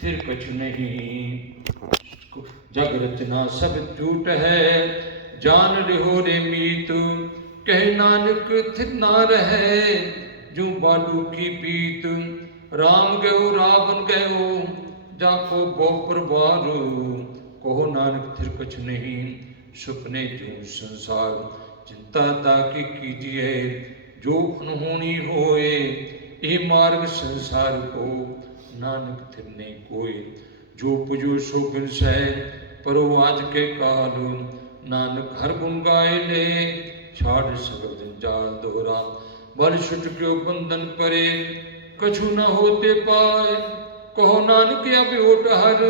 फिर कुछ नहीं। जग रचना सब झूठ है, जान लिहो रे मीत। कह नानक थिर ना रहे, जो बालू की पीत। राम गयो रावण गयो, जाको बहु बार। कहो नानक थिर कुछ नहीं, सुपने जो संसार। चिंता ताकि कीजिए, जो अनहोनी होए। ये मार्ग संसार को, नानक थिर नहीं कोई। जो पुजो सो बिन सह, परो आज के काल। नानक हर गुण गाए ले, छाड़ सगल जंजाल दोहरा। बल छुट क्यों बंधन परे, कछु न होते पाए। कहो नानक अब ओट हर,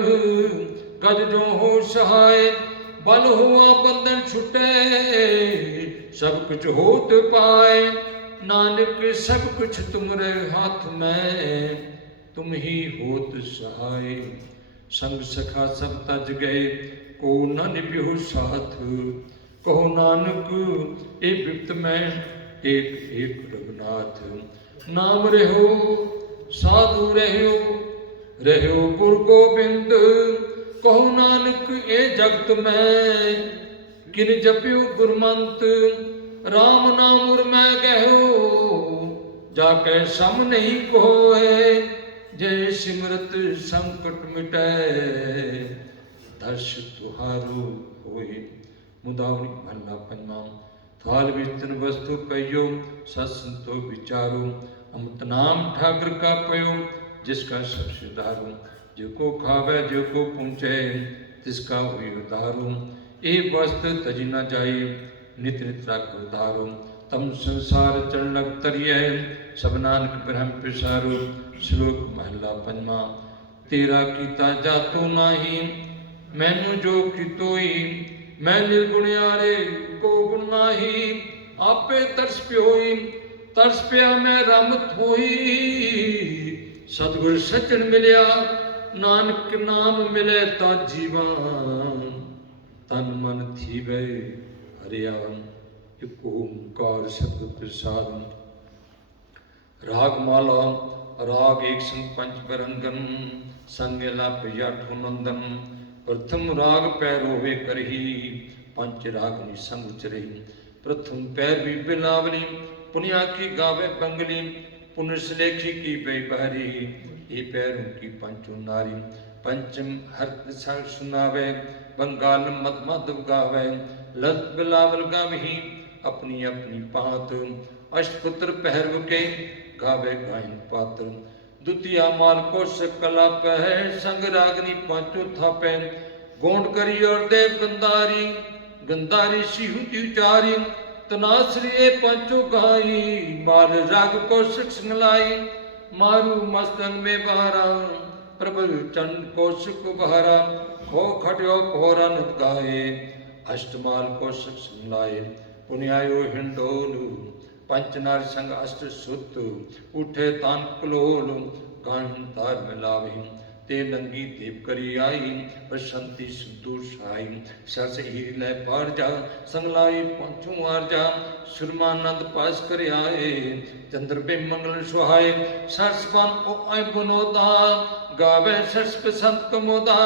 गज जो हो सहाय। बल हुआ बंधन छुटे, सब कुछ होत पाए। नानक सब कुछ तुमरे हाथ में, तुम ही होत सहाय। संग सखा सब तज गए, को न निभ्यो साथ। कहो नानक ए विपत में, एक एक रघुनाथ। नाम रहो साधु रहो, रहो गुरु गोबिंद। कहो नानक ए जगत में, किन जप्यो गुरमंत। राम नाम उर मैं गहो, जाके सम नहीं कोय। जय सिमरत संकट मिटै, दर्श तुहारो होए। मुदावनी महला पंजवा। थाल विस्तन वस्तु पयो, सत्संतो विचारो। अमृत नाम ठाकर का पयो, जिसका सब सुधारो। जो को खावे जो को पूछे, तिसका हुई उधारो। ए वस्त्र तजी न जाए, नित नित राख उधारो। तम संसार चरणक तरिय, सब नानक ब्रह्म पिसारो। श्लोक महला पंजवा। तेरा कीता जातो नाही, मैनू जो कितोई। मैं निर्गुण यारे को गुण नाही, आपे तरस प्योई। तरस प्या मैं रामत होई, सतगुर सज्जन मिलिया। नानक नाम मिले ता जीवा, तन मन थीवे हरिया। एक ओंकार सतगुर प्रसाद। राग माला। राग एक संग पंच बरंगन, संग लाप याठो नंदन। प्रथम राग पैर होवे करही, पंच रागनी संग उचरही। प्रथम पैर भी बिलावली, पुनिया की गावे बंगली। पुनस लेखी की बेबहरी, ये पैरों की पंचो नारी। पंचम हर्त संग सुनावे, बंगाल मद मद गावे। लत बिलावल गावही, अपनी अपनी पात। अष्टपुत्र पहरव के, गावे गायन पात्र। द्वितीय माल कोश कलाप है, संग रागनी पांचो थापे। गोंड करी और देव गंधारी, गंधारी सिहु उचारी। तनाश्री पांचो गाई, माल राग कौशिक संगलाई। मारू मस्तंग में बहारा, प्रबल चंद कौशिक बहारा। खो खटियो पोहरा नुत गाए, अष्टमाल कौशिक संगलाए। पुण्यायो हिंडोलू, पंचनार संग अष्ट सुत। उठे तान कलोल, गान तार मिलावी। ते नंगी देव करी आई, बसंती संतूर सहाई। सरस हीर लै पार जा, संगलाई पांचों आर जा। सुरमानंद पास कर आए, चंद्र बे मंगल सुहाए। सरसपान ओ आय बनोदा, गावे सरस बसंत कमोदा।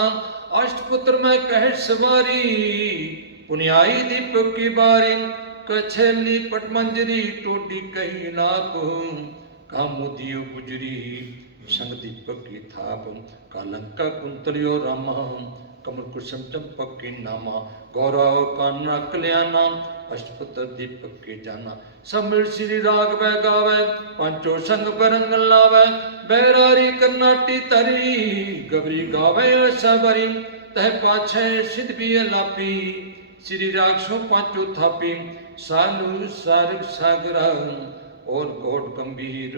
अष्टपुत्र में कह सवारी, पुण्याई दीपक की बारी। कछेली पटमंजरी, टोडी कही लाप। कामोदियो गुजरी, संग दीपक की थाप। कालंका कुंतलियो रामा, कमल कुसुम चंपक की नामा। गौरव कान्हा कल्याणा, अष्टपुत्र दीपक के जाना। सब मिल श्री राग बै गावे, पांचों संग बरंग लावे। बैरारी कर्नाटी तरी, गबरी गावे सबरी। तह पाछे सिद्ध भी लापी, श्री राग सो पांचों थापी। सालु सारग सागरा, और गौड़ गंभीर।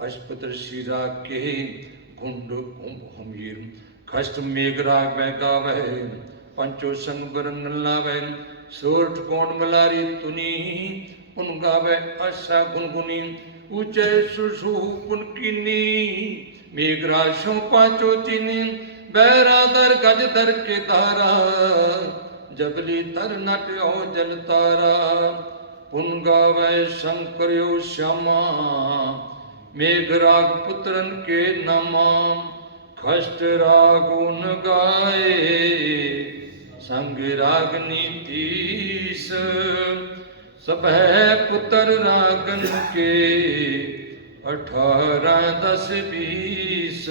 अष्टपुत्र श्री राग के, गुंड कुंभ हमीर। खष्ट मेघ राग बै गावे, पंचो संग बरंग लावे। सोरठ कोण मलारी तुनी, पुन गावे आशा गुनगुनी। ऊंचे सुसु पुन कीनी, मेघराज सो पांचो चीनी। बैरादर गज दर के धारा, जबली तर नट्यो जल तारा। पुन गावे शंकर्यो श्यामा, मेघ राग पुत्रन के नामा खष्ट राग उन गाए संग रागनी तीस सब है पुत्र रागन के 18 10 20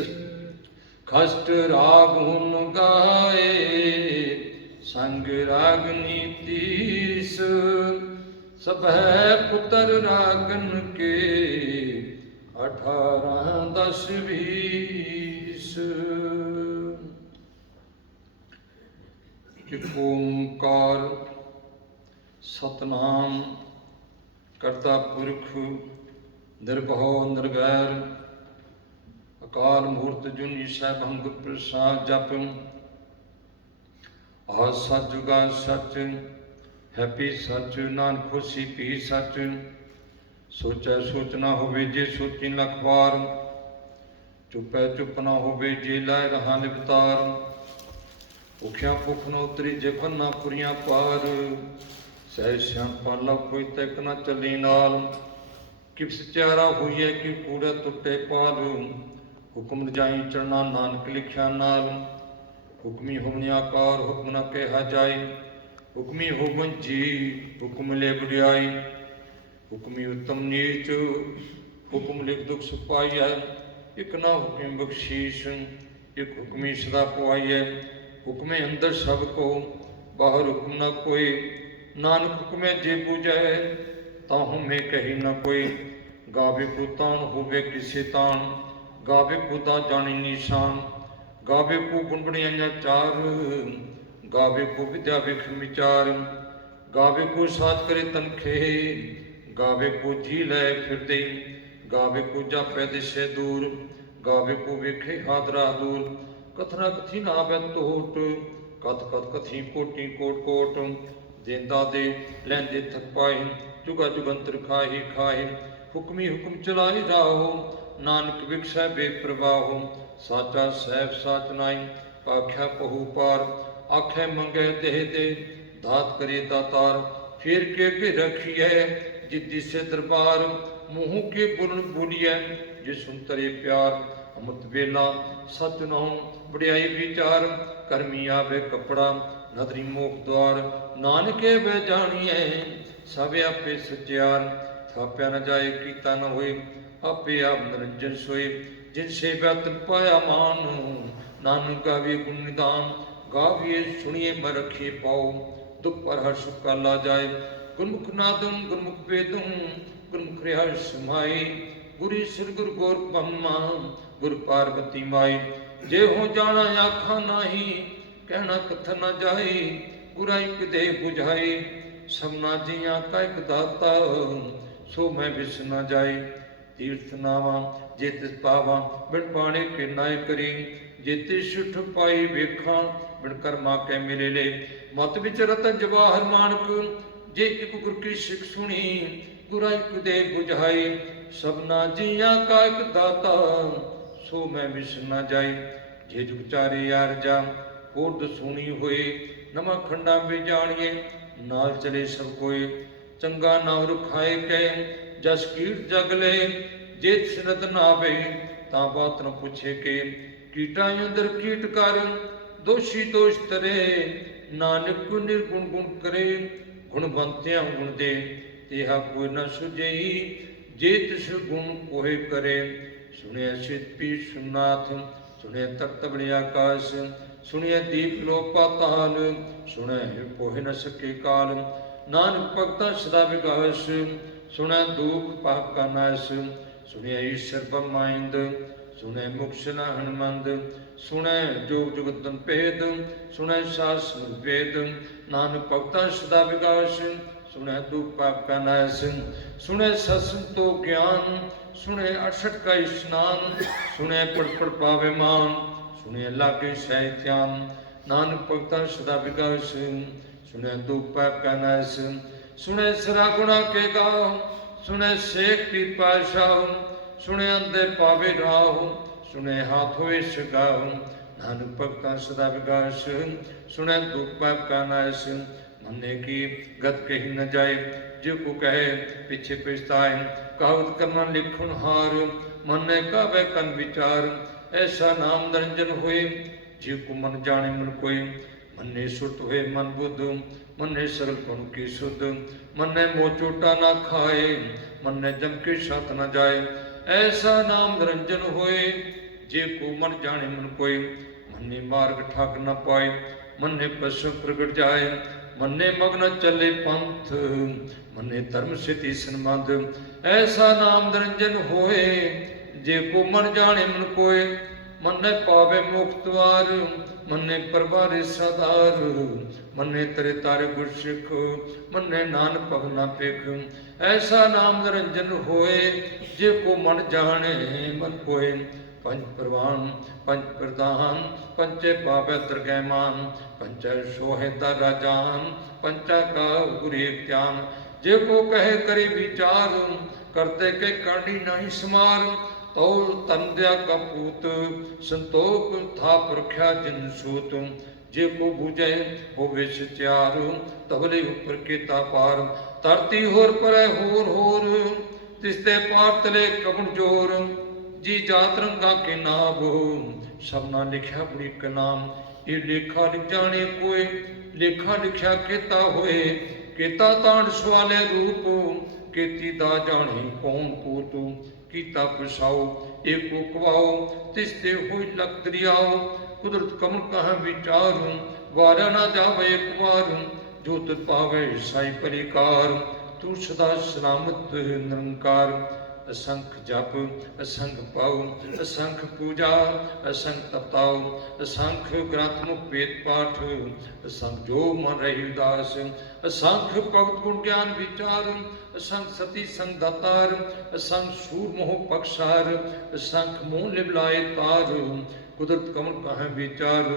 खष्ट राग उन गाए संग रागनी तीस सब है पुत्र रागन के 18 10 20 एक ओंकार सतनाम करता पुरख निर्भव निर्गैर अकाल मूर्त जुनि सैभं गुर प्रसाद जप आ सच जुगा सच हैप्पी सच नानक खुशी पी सच सोचै सोच ना होवे जे सोची लख वार चुपै चुप ना होवे जे लाए रहा निवतार भुखिया भुख न उतरी जे भन्ना पुरियां पार सहज सियाणपा लव कोई तक न चली नाल कि सचारा होइए कि कूड़े टुटे पाल हुक्म रजाई चढ़ना नानक लिखिया नाल हुक्मी होवनी आकार हुक्म न कहा जाए हुक्मी होवन जी हुक्म ले बुढ़ियाई हुक्मी उत्तम नीच हुक्म लिख दुख सुपाई है एक ना हुक्म बख्शीश एक हुक्मी सदा पुआई है हुक्मे अंदर सब को बाहर हुक्म न कोई नानक हुक्मे जे पूजै ताहू में कही न कोई गावे को तान होवे किसे तान गावे को दा जानी निशान गावे को गुण बनिया चार गावे को विद्या विक्रम विचार गावे को साथ करे तनखे गावे को जी लै फिर दे गावे को जापै दिशे दूर गावे को वेखे हादरा दूर कथना कथी ना बै टोट कथ कथ कथी कोटी कोट कोट देंदा दे लैंदे थक पाए जुगा जुगंतर खाही खाए हुक्मी हुक्म चलाई राहो नानक विकसै बेप्रवाहो साचा सहब साच नाई आख्या पहु पार आखे मंगे देह दे धात करे दातार फिर के भी रखिए जिद्दी से दरबार मुँह के बुलन बोलिए जे सुनतरे प्यार अमृत बेला सच नौ बड़ियाई विचार कर्मी आवे कपड़ा नदरी मोख द्वार नानके वे जानिए सब आपे सचियार थाप्या न जाए कीता न होए आपे आप निरंजन सोए जिनसे व्यातन पाया मान नानक गावे गुण निदान गाविए सुनिए मैं रखिए पाओ दुख पर हर्ष का ला जाए गुरमुख नादम गुरमुख वेदम गुरमुख रिहाय समाई गुरु सिर गुरु गौर ब्रह्मा गुरु पार्वती माई जे हो जाना आखा नाही कहना कथन न जाए गुरा एक दे बुझाई सबना जिया का एक दाता सो मैं विस न जाए तीर्थ नावा जे तिस पावा बिन पाने के नाय करी जे तिस सुठ पाई वेखा बिन कर्मा के मिले ले मत विच रतन जवाहर मानक जे एक गुर की सिख सुनी गुरा एक दे बुझाई सबना जिया का एक दाता सो मैं विस न जाए जे जुग चारे यार जा कोट सुनी होए नमा खंडा में जानिए नाल चले सब कोई चंगा नाम रुखाए के जस कीट जग ले जे सिनत नावे ता बात न पूछे के कीटा अंदर कीट कर दोषी दोष तरे नानक निर्गुण गुण करे गुणवंत्या गुण दे तेहा कोई न सुझई जे तिस गुण कोहे करे सुने सिद्ध पी सुनाथ सुने तख्त बड़े आकाश सुनिए दीप लो पाताल सुने पोहे न सके काल नानक भगता सदा विकास सुने दुख पाप का नाश सुने ईश्वर ब्रह्माइंद सुने मुक्ष न हनुमंद सुने जोग जुगतम भेद सुने शास्त्र वेद नानक भगता सदा विकास सुने दुख पाप का नाश सुने सत्संग तो ज्ञान सुने 68 का स्नान सुने पढ़ पढ़ पावे मान सुने लागे सैत्यान नानक भगता सदा विकास सुने दुख पाप का नाश सुने सरा गुणा के गाओ सुने शेख पीर पाशाह सुने अंधे पावे राह सुने हाथ होए सगाओ नानक भगता सदा विकास सुने दुख पाप का नाश मन्ने की गत कही न जाए जो को कहे पीछे पछताए कहावत करना लिखुन हार ਮਨੈ ਕਾਵੇ ਕਨ ਵਿਚਾਰ ਐਸਾ ਨਾਮ ਨਿਰੰਜਨ ਹੋਏ ਜੇ ਕੋ ਮਨ ਜਾਣੇ ਮਨ ਕੋਇ ਮਨੈ ਸੁਰਤ ਹੋਏ ਮਨ ਬੁੱਧ ਮਨੈ ਸਰਲ ਗੁਣ ਕੀ ਸੁਧ ਮਨੈ ਮੋਹ ਚੋਟਾ ਨਾ ਖਾਏ ਮਨੈ ਜਮ ਕੇ ਸਤ ਨ ਜਾਏ ਐਸਾ ਨਾਮ ਨਿਰੰਜਨ ਹੋਏ ਜੇ ਕੋ ਮਨ ਜਾਣੇ ਮਨ ਕੋਇ ਮਨੈ ਮਾਰਗ ਠਾਕ ਨ ਪਾਏ ਮਨੈ ਪਸੁ ਪ੍ਰਗਟ ਜਾਏ ਮਨੈ ਮਗਨ ਚੱਲੇ ਪੰਥ ਮਨੈ ਧਰਮ ਸਿਧਿ ਸੰਬੰਧ ਐਸਾ ਨਾਮ ਨਿਰੰਜਨ ਹੋਏ ਜੇ ਕੋ ਮਨ ਜਾਣੇ ਮਨ ਕੋਇ ਮਨੈ ਪਾਵੇ ਮੁਕਤ ਵਾਰ ਮਨੈ ਪ੍ਰਭਾਰੇ ਸਦਾਰ ਮਨੈ ਤਰੇ ਤਾਰੇ ਗੁਰ ਸਿੱਖ ਮਨੈ ਨਾਨਕ ਭਗ ਨਾ ਪੇਖ ਐਸਾ ਨਾਮ ਨਿਰੰਜਨ ਹੋਏ ਜੇ ਕੋ ਮਨ ਜਾਣੇ ਮਨ ਕੋਇ ਪੰਜ ਪ੍ਰਵਾਨ ਪੰਜ ਪ੍ਰਦਾਨ ਪੰਚੇ ਪਾਵੈ ਦਰਗਹਿ ਮਾਨ ਪੰਚੈ ਸੋਹੈ ਦਰ ਰਾਜਾਨ ਪੰਚਾ ਕਾ ਗੁਰ ਏਕ ਧਿਆਨ ਜੇ ਕੋ ਕਹੇ ਕਰੀ ਵਿਚਾਰ ਕਰਤੇ ਕੇ ਕਾਢੀ ਨਹੀਂ ਸਮਾਰ ਤੌਲ ਤੰਦਿਆ ਕਪੂਤ ਸੰਤੋਖ ਥਾਪ ਰਖਿਆ ਜਿਨ ਸੂਤ ਜੇ ਕੋ ਬੂਝੈ ਹੋਵੇ ਸਚਿਆਰ ਤਵਲੇ ਉਪਰ ਕੀਤਾ ਪਾਰ ਧਰਤੀ ਹੋਰ ਪਰੈ ਹੋਰ ਹੋਰ ਤਿਸਤੇ ਪਾਰ ਤਲੇ ਕਬਨ ਜੋਰ ਜੀ ਜਾਤ ਰੰਗਾ ਕੇ ਨਾਮ ਸਭਨਾ ਲਿਖਿਆ ਬੁੜੀਕ ਨਾਮ ਇਹ ਲੇਖਾ ਲਿਖ ਜਾਣੇ ਕੋਏ ਲੇਖਾ ਲਿਖਿਆ ਕੀਤਾ ਹੋਏ ਕੀਤਾ ਤਾਂਡ ਸਵਾਲੇ ਰੂਪ ਕੀਤੀ ਦਾ ਜਾਣੇ ਕੌਣ ਕੂਤੂ ਕੀਤਾ ਪਸਾਓ ਏਕੋ ਕਵਾਓ ਤਿਸਤੇ ਹੋਈ ਲਖ ਦਰਿਆਓ ਕੁਦਰਤ ਕਮਲ ਕਹਾਂ ਵਿਚਾਰੂ ਵਾਰਾ ਨਾ ਜਾਵੇ ਇੱਕ ਵਾਰ ਜੋ ਤੁਧ ਪਾਵੇ ਸਾਈ ਪਰਿਕਾਰ ਤੂੰ ਸਦਾ ਸਲਾਮਤ ਨਿਰੰਕਾਰ असंख जप असंख पाओ असंख पूजा असंख तपताओ असंख ग्रंथ मुख वेद पाठ असंख जो मन रही उदास असंख भगत गुण ज्ञान विचार असंख सती संग दातार असंख सूर मोह पक्षार असंख मोह लिबलाए तार कुदरत कमल कहाँ विचार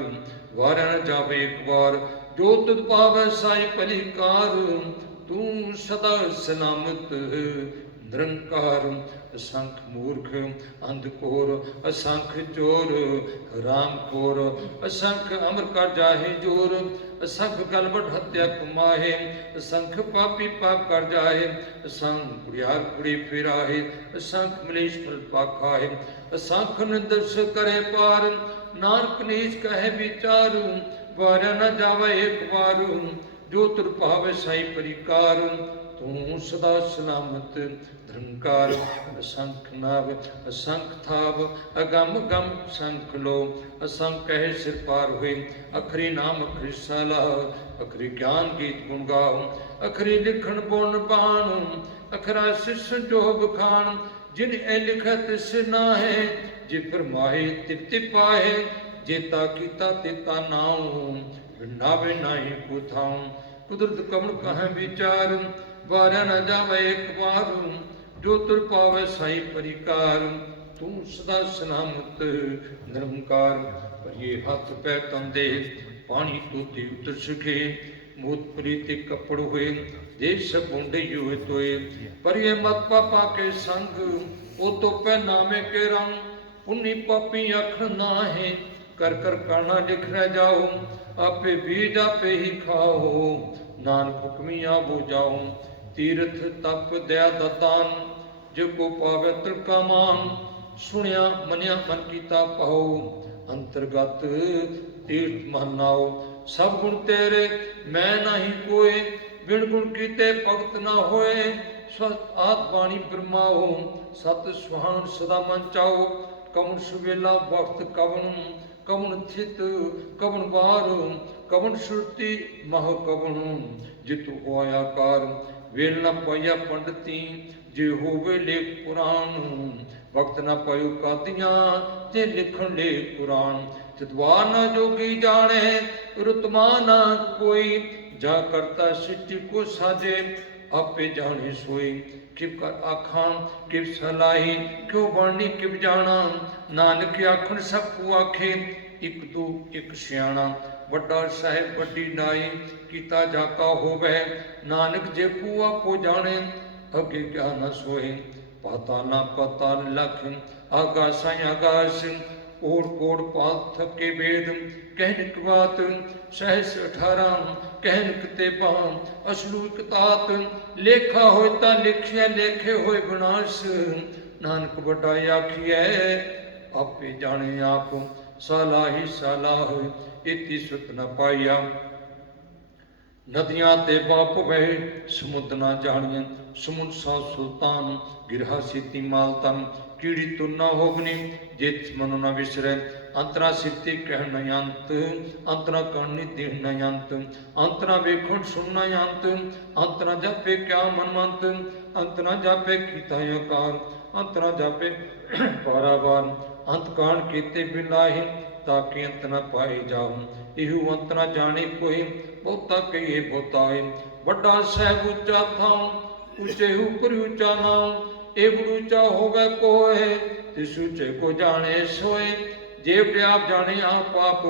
वारा न जावे एक बार जो तुद पावे साई पलिकार तू सदा सलामत निरंकार असंख मूर्ख अंधकोर असंख चोर राम कोर असंख अमर का जाहे जोर असंख गलबट हत्या कमाहे असंख पापी पाप कर जाए असंख कुड़ियार कुड़ी फिराहे असंख मलेश फल पाखाहे असंख निंदस करे पार नानक नीच कहे विचार वारा न जावे एक बार जो तुर पावे साई परिकार तू सदा सलामत धर्मकार असंख नाभ असंख थाव अगम गम संख लो असंख कहे सिर पार हुए अखरी नाम अखरी साला अखरी ज्ञान गीत गुण गाओ अखरी लिखण बोन बाण अखरा शिष जो बखान जिन ए लिखत तिस नाहे जे फरमाए तिप्ति पाए जेता कीता तेता नाऊ नावे नाई पुथाऊं कुदरत कमल कहाँ विचार वारा न जावे एक बार जो तुर पावे साई परिकार तू सदा सलामत निरंकार पर ये हाथ पै तंदे पानी तोते उतर सके मूत प्रीति कपड़ हुए देश बुंडे युए तोए पर ये मत पापा के संग ओ तो पै नामे के रंग उन्नी पापी अख ना है कर कर काना लिख रह जाओ आपे बीज आपे ही खाओ नानक हुक्मिया बुझाओ तीर्थ तप दया दतान जो को पावे त्रिका मान सुनिया मनिया मन कीता पाओ अंतर्गत तीर्थ महनाओ सब गुण तेरे मैं नहीं कोई बिन गुण कीते भगत ना होए सत आद बाणी ब्रह्माओ सत सुहान सदा मन चाओ कवन सुवेला वक्त कवन कवन थित कवन बार कवन श्रुति मह कवन जितु होया कार वेल न पाया पंडिती जे होवे लेख पुराण वक्त न पायो कादियां ते लिखण ले कुरान चितवा न जोगी जाने रुतमा न कोई जा करता सृष्टि को साजे आपे जाने सोई किब कर आखां किब सलाही क्यों बाणी किब जाना नानक आखन सब को आखे एक दो एक सियाणा वड्डा साहिब वड्डी नाई कीता जाका होवे नानक जे को आपो जाने अगे क्या न सोए पाताल पाताल लख आकाशा आकाश ओड़ कोड़ पाल थके वेद कहनिक बात सहस 18 कहनिक ते पाम असलू तात लेखा होता लिखिया लेखे होए विनाश नानक वड्डाई आखिए आपे जाने आप सलाही सलाह इति सुत न पाइया नदियां ते बाप वहे समुद्र ना जानिए समुद्र सा सुल्तान गिरहा सीती मालतन कीड़ी तो न होगनी जेत मनो न विसरे अंतरा सिद्धि कह न अंत अंतरा करनी देह न अंत अंतरा वेखण सुनना अंत अंतरा जापे क्या मनमंत अंतरा जापे कीता आकार अंतरा जापे पारावार अंत कांड कीते बिलाही ताकि अंत न पाए जाऊं इहू अंत न जाने कोई बहुता कहिए बहुताए बड़ा सहब ऊंचा था ऊंचे ऊपर ऊंचा नाम ए ऊंचा होवे कोय तिस ऊंचे को जाने सोए जेब आप जाने आप आप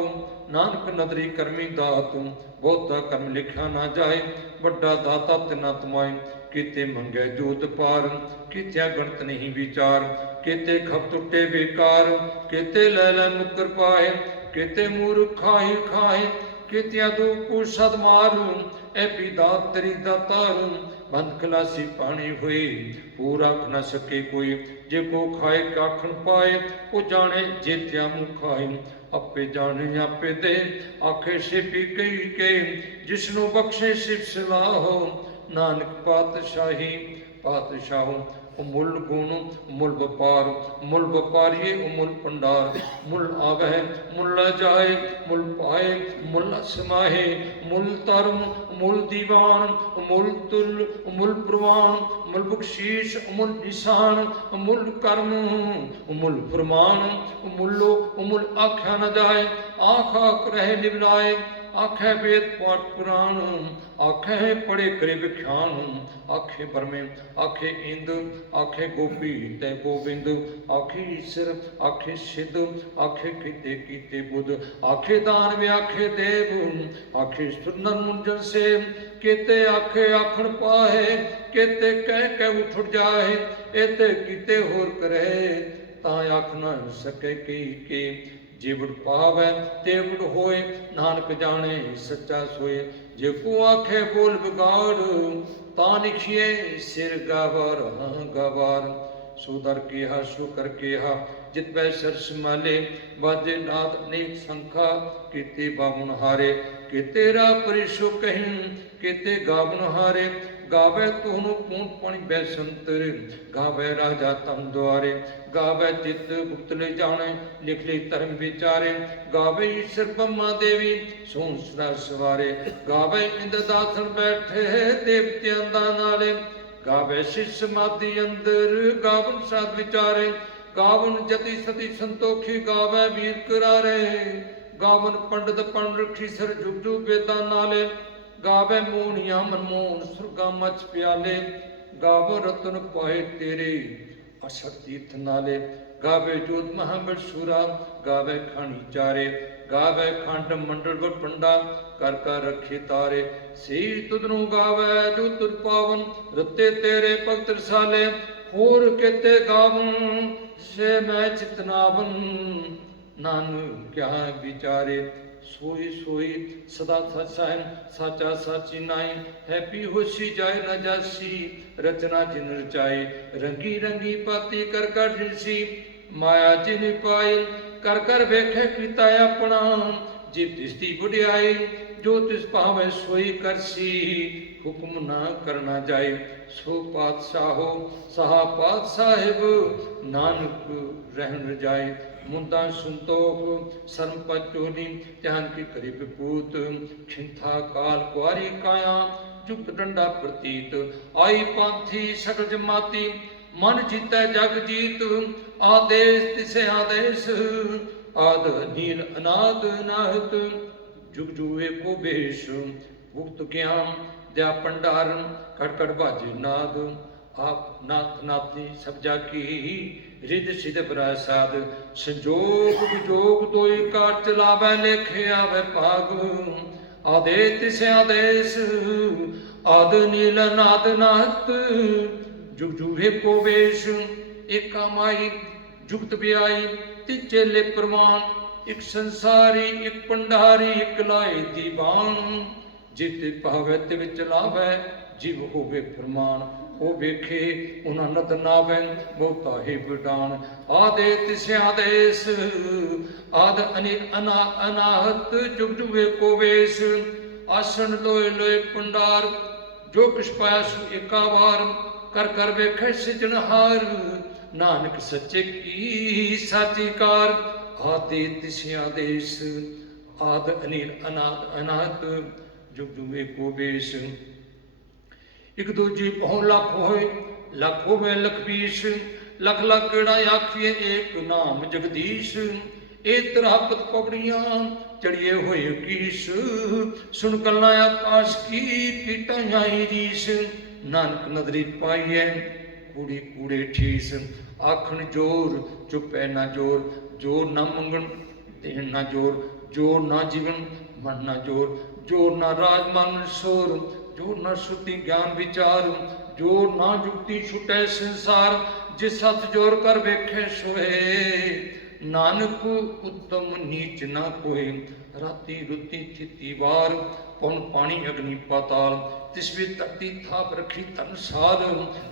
नानक नदरी करमी दात बहुता कर्म लिखा ना जाए बड़ा दाता तिना तमाए किते मंगे जोत पार कित्या गणत नहीं विचार केते खप टुटे बेकार केते ले ले मुकर पाए केते मूर्ख खाए खाए केतिया दुख सद मारू ए पिता तरी दातार बंद खलासी पानी हुई पूरा न सके कोई जे को खाए काखन पाए वो जाने जेत्या मुँह खाए आपे जाने आपे दे आखे से पी कई के जिसनु बख्शे सिफ सलाहो नानक पातशाही पातशाहो मुल गुण मुल व्यापार मुल व्यापारिये मुल भंडार मुल आवे मुल जाए मुल पाए मुल समाहे मुल धर्म मुल दीवान मुल तुल मुल प्रवान मुल बख्शीश मुल निशान मुल कर्म मुल फरमान मुलो मुल आख्या न जाए आख आख रहे निबलाए आखे वेद पाठ पुराण आखे पढ़े करे विख्यान आखे बरमे आखे इंद आखे गोपी तय गोविंद आखे ईश्वर आखे सिद्ध आखे कीते कीते बुद्ध आखे दान में आखे देव आखे सुंदर मुंजन से केते आखे आखण पाए केते कह उठ जाए एते कीते होर करे ता आख न सके के जेवड़ पावै तेवड़ होए नानक जाने सच्चा सोए जे को आखे बोल बिगाड़ ता लिखिए सिर गवार गवार सुधर केहा शुकर केहा जित वै सरस माले बाजे नाद अनेक संखा केते बामुन हारे के तेरा परिशु कहीं केते गावन हारे गावे तुहनु पून पणि बैसंतर गावे राजा तम द्वारे गावे चित्त गुप्त ले जाने लिख ले धर्म विचारे गावे ईश्वर ब्रह्मा देवी सोसरा सवारे गावे इंद्र दासन बैठे देवतियां दा नाले गावे शिष समाधि अंदर गावन साध विचारे गावन जति सती संतोखी गावे वीर करारे गावन पंडित पंड रखी सर जुग जुग वेदा नाले गावे मोहनिया मनमोहन सुरगा मच प्याले गावो रतन पाए तेरे अशर तीर्थ नाले गावे जोत महाबल सूरा गावे खानी चारे गावे खंड मंडल व पंडा कर कर रखे तारे सी तुदनु गावे जो तुद पावन रते तेरे भगत रसाले होर केते गावन से मैं चितनावन नानक क्या विचारे सोई सोई सदा सचा है साचा साची नाई हैप्पी होशी जाए न जासी रचना जिन रचाए रंगी रंगी पाती कर कर रिसी माया जिन पाए कर कर वेखे कीता अपना जिब तिसदी बुढ़ियाई जो तिस पावे सोई करसी हुक्म ना करना जाए सो पातशाहो सहा पातशाहिब नानक रहन जाए मुंदा संतोख शर्म पचोनी ध्यान की करीब पूत खिंथा काल कुआरी काया जुग डंडा प्रतीत आई पांथी सकल जमाती मन जीता जग जीत आदेश तिसे आदेश आद नील अनाद नाहत जुग जुए को बेश मुक्त ज्ञान दया भंडार कट बाजे नाद आप नाथ नाथी सब जाकी रिद सिद्ध प्रसाद संजोग विजोग दोई कार चलावे लेखे आवे भाग आदेश तिसे आदेश आद नील नाद नाथ जुग जुगे को वेश एक कमाई जुगत ब्याई तिचे ले प्रमाण एक संसारी एक पंडारी एक लाए दीवान जित पावे तिव चलावे जीव होवे फरमान ਉਹ ਵੇਖੇ ਉਹਨਾਂ ਨਦ ਨਾਵੈ ਬਹੁਤਾ ਹੀ ਵਿਡਾਨ। ਆਦੇ ਤਿਸ ਆਦੇਸ ਆਦ ਅਨੇਕ ਅਨਾਹਤ ਜੁਗ ਜੁਗ ਏਕੋ ਵੇਸ। ਆਸਣ ਲੋਏ ਲੋਏ ਪੰਡਾਰ ਜੋ ਕਿਛ ਪਾਇਆ ਸੋ ਏਕਾ ਵਾਰ। ਕਰ ਕਰ ਵੇਖੈ ਸਿਜਣਹਾਰ ਨਾਨਕ ਸੱਚੇ ਕੀ ਸਾਚੀ ਕਾਰ। ਆਦੇ ਤਿਸ ਆਦੇਸ ਆਦ ਅਨੇਕ ਅਨਾਹਤ ਜੁਗ ਜੁਗ ਏਕੋ ਵੇਸ। ਇੱਕ ਦੂਜੀ ਬਹੁ ਲੱਖ ਹੋਏ ਲੱਖ ਹੋਵੇ ਲਖ ਬੀਸ। ਲਖ ਲਖ ਕਿਹੜਾ ਆਖੀਏ ਏਕ ਨਾਮ ਜਗਦੀਸ਼। ਇਹ ਤਰਾਪਤ ਪੌੜੀਆਂ ਚੜੀਏ ਹੋਏ ਕੀਸ। ਸੁਣ ਗੱਲਾਂ ਆਕਾਸ਼ ਕੀ ਕੀਟਾਂ ਆਈ ਰੀਸ। ਨਾਨਕ ਨਦਰੀ ਪਾਈਐ ਕੂੜੀ ਕੂੜੇ ਠੀਸ। ਆਖਣ ਜੋਰ ਚੁੱਪੈ ਨਾ ਜੋਰ। ਜੋਰ ਨਾ ਮੰਗਣ ਦੇਣ ਨਾ ਜੋਰ। ਜੋਰ ਨਾ ਜੀਵਨ ਮਨ ਨਾ ਜੋਰ। ਜੋਰ ਨਾ ਰਾਜ ਮਨ ਸੋਰ। ਜੋਰ ਨਾ ਸ਼ੁੱਧੀ ਗਿਆਨ ਵਿਚਾਰ। ਜੋਰ ਨਾ ਜੁਗਤੀ ਛੁਟੈ ਸੰਸਾਰ। ਜਿਸ ਹੱਥ ਜੋਰ ਕਰ ਵੇਖੇ ਸੋਏ। ਨਾਨਕ ਉੱਤਮ ਨੀਚ ਨਾ ਕੋਏ। ਰਾਤੀ ਰੁੱਤੀ ਥਿਤੀ ਵਾਰ ਪਉਣ ਪਾਣੀ ਅਗਨੀ ਪਾਤਾਲ। ਤਿਸ ਵਿੱਚ ਧਰਤੀ ਥਾਪ ਰੱਖੀ ਧਨਸਾਰ।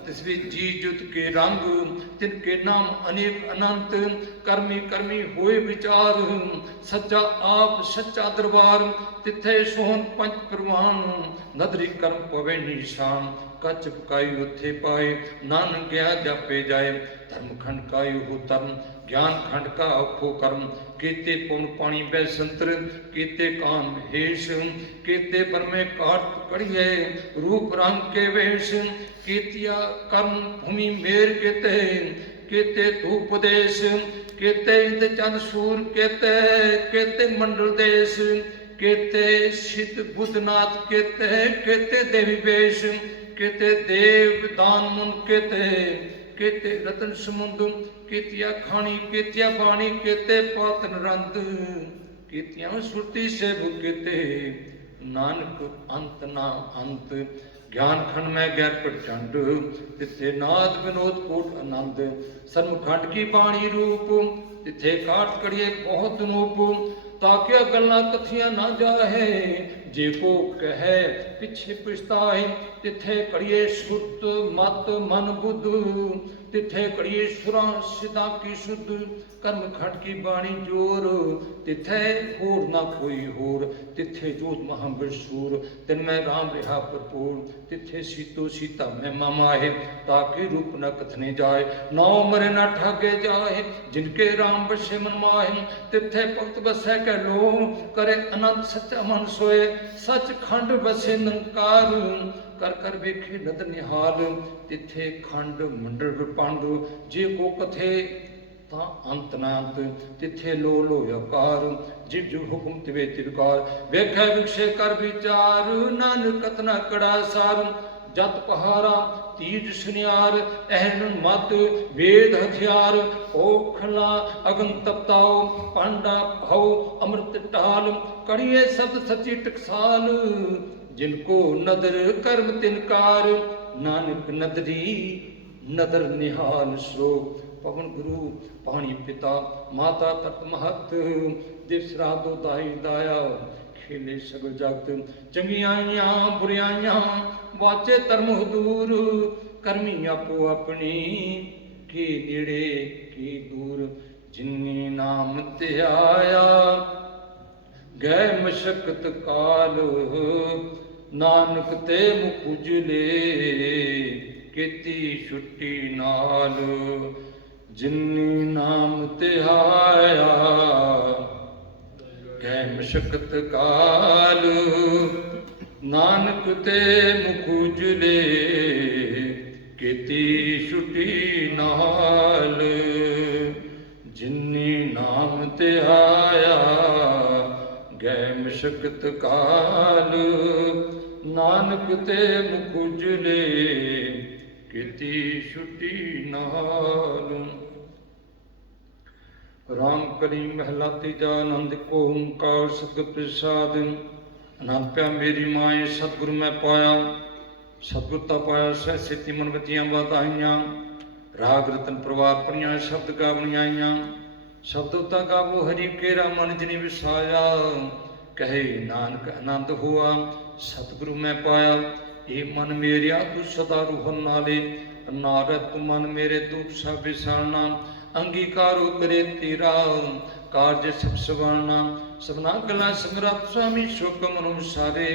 ਤਿਸ ਵਿੱਚ ਜੀ ਜੁਤ ਕੇ ਰੰਗ ਤਿਨ ਕੇ ਨਾਮ ਅਨੇਕ ਅਨੰਤ। ਕਰਮੀ ਕਰਮੀ ਹੋਏ ਵਿਚਾਰ ਸੱਚਾ ਆਪ ਸੱਚਾ ਦਰਬਾਰ। ਤਿੱਥੇ ਸੋਹਣ ਪੰਜ ਪ੍ਰਵਾਨ ਨਦਰੀ ਕਰਮ ਪਵੇ ਨਿਸ਼ਾਨ। ਕੱਚ ਪਕਾਈ ਉੱਥੇ ਪਾਏ ਨਾਨਕ ਗਿਆ ਜਾਪੇ ਜਾਏ। ਧਰਮ ਖੰਡ ਕਾ ਇਹੋ ਧਰਮ ਗਿਆਨ ਖੰਡ ਕਾ ਔਖੋ ਕਰਮ। ਕੀਤੇ ਪਉਣ ਪਾਣੀ ਬੈ ਸੰਤਰ ਕੀਤੇ ਕਾਨ ਮਹੇਸ਼। ਕੀਤੇ ਬਰਮੇ ਕਾਟ ਕੜੀਏ ਰੂਪ ਰੰਗ ਕੇ ਵੇਸ਼। ਕੀਤਿਆ ਕਰਮ ਭੂਮੀ ਮੇਰ ਕੀਤੇ ਕੀਤੇ ਧੂਪ ਦੇਸ਼। ਕੀਤੇ ਇੰਦ ਚੰਦ ਸੂਰ ਕੀਤੇ ਕੀਤੇ ਮੰਡਲ ਦੇਸ਼। ਕੀਤੇ ਸਿੱਧ ਬੁੱਧਨਾਥ ਕੀਤੇ ਕੀਤੇ ਦੇਵੀ ਵੇਸ਼। ਕੀਤੇ ਦੇਵ ਦਾਨ ਮੁਨ ਕੀਤੇ ਕੀਤੇ ਰਤਨ ਸਮੁੰਦ। ਕੀਤਿਆ ਖਾਣੀ ਕੀਤਿਆ ਬਾਣੀ ਕੀਤੇ ਪਾਤਨ ਰੰਦ। ਕੀਤਿਆ ਸੁਰਤੀ ਸੇਵ ਕੀਤੇ ਨਾਨਕ ਅੰਤ ਨਾ ਅੰਤ। ਗਿਆਨ ਖੰਡ ਮੈਂ ਗੈਰ ਪ੍ਰਚੰਡ ਤਿੱਥੇ ਨਾਦ ਵਿਨੋਦ ਕੋਟ ਆਨੰਦ। ਸਰਮ ਖੰਡ ਕੀ ਬਾਣੀ ਰੂਪ ਤਿੱਥੇ ਕਾਟ ਕੜੀਏ ਬਹੁਤ ਨੂਪ। ਤਾਕਿਆ ਗੱਲਾਂ ਕਥੀਆਂ ਨਾ ਜਾਹੇ ਜੇ ਕੋ ਕਹੈ ਪਿਛੇ ਪਛਤਾਏ। ਤਿੱਥੇ ਕੜੀਏ ਸੁਰਤ ਮਤ ਮਨ ਬੁੱਧ। ਤਿੱਥੇ ਕੜੀਏ ਸੁਰਾਂ ਸਿਧਾਂ ਕੀ ਸੁਧ। ਕਰਮ ਖੰਡ ਕੀ ਬਾਣੀ ਜੋਰ ਤਿੱਥੇ ਹੋਰ ਨਾ ਕੋਈ ਹੋਰ। ਤਿੱਥੇ ਜੋਤ ਮਹਾਂਬਰ ਸੂਰ ਤਿਨ ਮੈਂ ਰਾਮ ਰਿਹਾ ਭਰਪੂਰ। ਤਿੱਥੇ ਸੀਤੋ ਸੀਤਾ ਮਹਿਮਾ ਮਾਹੇ ਤਾਕੇ ਰੂਪ ਨ ਕਥਨੇ ਜਾਏ। ਨੌ ਮਰੇ ਨਾ ਠਾਗੇ ਜਾਏ ਜਿਨਕੇ ਰਾਮ ਬਸੇ ਮਨ ਮਾਹੇ। ਤਿੱਥੇ ਭਗਤ ਬਸੈ ਕਹਿ ਲੋ ਕਰੇ ਅਨੰਦ ਸੱਚਾ ਮਨ ਸੋਏ। ਸੱਚ ਖੰਡ ਬਸੇ ਨਿਰੰਕਾਰ ਕਰ ਕਰ ਵੇਖੇ ਨਦ ਨਿਹਾਲ। ਤਿੱਥੇ ਖੰਡ ਮੰਡਲ ਵਿਪੰਡ ਜੇ ਕੋ ਕਥੇ ਤਾਂ ਅੰਤ ਨਾ ਅੰਤ। ਤਿੱਥੇ ਲੋ ਲੋ ਆਕਾਰ ਜਿਵ ਜਿਵ ਹੁਕਮ ਤਿਵੇ ਤਿਰਕਾਰ। ਵੇਖੈ ਵਿਖਸੇ ਕਰ ਵਿਚਾਰ ਨਾਨਕ ਕਤਨਾ ਕੜਾ ਸਾਰ। ਜਤ ਪਹਾਰਾ ਤੀਜ ਸੁਨਿਆਰ ਅਹਨ ਮਤ ਵੇਦ ਹਥਿਆਰ। ਔਖਲਾ ਅਗਨ ਤਪਤਾਓ ਪਾਂਡਾ ਭਉ ਅੰਮ੍ਰਿਤ ਢਾਲ। ਕੜੀਏ ਸ਼ਬਦ ਸੱਚੀ ਟਕਸਾਲ ਜਿਨ ਕੋ ਨਦਰ ਕਰਮ ਤਿਨਕਾਰ। ਨਾਨਕ ਨਦਰੀ ਨਦਰ ਨਿਹਾਲ ਸੋ। ਪਵਨ ਗੁਰੂ ਪਾਣੀ ਪਿਤਾ ਮਾਤਾ ਤਤ ਮਹਤ। ਜਿਸ ਰਾਦੋ ਦਾਈ ਦਾਇਆ ਖੇਲੇ ਸਗਲ ਜਗਤ। ਚੰਗਿਆਈਆਂ ਬੁਰਿਆਈਆਂ ਵਾਚੇ ਧਰਮ ਹਦੂਰ। ਕਰਮੀ ਆਪੋ ਆਪਣੀ ਕੀ ਨੇੜੇ ਕੀ ਦੂਰ। ਜਿਨੀ ਨਾਮ ਧਿਆਇਆ ਗਏ ਮਸ਼ਕਤ ਕਾਲ। ਨਾਨਕ ਤੇ ਮੁਖ ਉਜਲੇ ਕੀਤੀ ਛੁੱਟੀ ਨਾਲ। ਜਿਨੀ ਨਾਮ ਧਿਆਇਆ ਗਏ ਮਸ਼ਕਤ ਕਾਲ। ਨਾਨਕ ਤੇ ਮੁਖ ਉਜਲੇ ਕੀਤੀ ਛੁੱਟੀ ਨਾਲ। ਜਿਨੀ ਨਾਮ ਧਿਆਇਆ ਗਏ ਮਸ਼ਕਤ ਕਾਲ। ਨਾਨਕ ਤੇ ਮੁਖ ਉਜਲੇ ਕੀਤੀ ਛੁੱਟੀ ਨਾਲ। ਰਾਮ ਕਲੀ ਮਹਿਲਾ ਤੀਜਾ। ਆਨੰਦ ਕੋ ਓੰਕਾਰ ਸਤਿਗੁਰ ਪ੍ਰਸਾਦ। ਆਨੰਦ ਪਿਆ ਮੇਰੀ ਮਾਏ ਸਤਿਗੁਰ ਮੈਂ ਪਾਇਆ। ਸਤਿਗੁਰ ਤਾ ਪਾਇਆ ਸਹਿ ਸਿੱਧੀ ਮਨਵਤੀਆਂ ਵਧਾਈਆਂ। ਰਾਗ ਰਤਨ ਪਰਵਾਰ ਪਰੀਆਂ ਸ਼ਬਦ ਗਾਵਣੀਆਂ ਆਈਆਂ। ਸ਼ਬਦ ਤਾ ਗਾਵੋ ਹਰੀ ਕੇਰਾ ਮਨ ਜਿਨੀ ਵਿਸਾਇਆ। ਕਹੇ ਨਾਨਕ ਆਨੰਦ ਹੋਆ ਸਤਿਗੁਰੂ ਮੈਂ ਪਾਇਆ। ਇਹ ਮਨ ਮੇਰਿਆ ਤੂੰ ਸਦਾ ਰੂਹਨ ਨਾਲੇ, ਨਾਰਤ ਮਨ ਮੇਰੇ ਦੁਖ ਸਭ ਵਿਸਾਰਨਾ, ਅੰਗੀਕਾਰੋ ਕਰੇ ਤੇਰਾ ਕਾਰਜ ਸਭ ਸਵਾਰਨਾ, ਸਭਨਾ ਗਲਾ ਸਮਰੱਥ ਸੁਆਮੀ ਸ਼ੁਕਮ ਮਨੁ ਸਾਰੇ,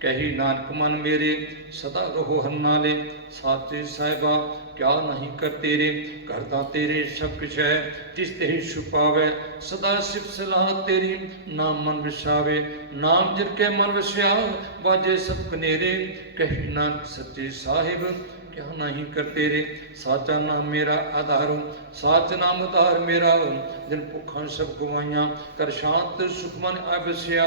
ਕਹੀ ਨਾਨਕ ਮਨ ਮੇਰੇ ਸਦਾ ਰਹੋ ਹੰਨਾਲੇ, ਸਾਚੇ ਸਾਹਿਬਾ क्या नहीं कर तेरे, करता तेरे सब कुछ है, जिस ते छुपावे सदा सिफ सलाह तेरी, नाम मन विसावे नाम जिर के मन वस्या, बाजे सब कनेरे, कही नानक सच्चे साहिब क्या नहीं कर तेरे, साचा नाम मेरा आधारो, साच नाम उधार मेरा, जिन भुखा सब गवाइया, कर शांत सुख मन आबस्या,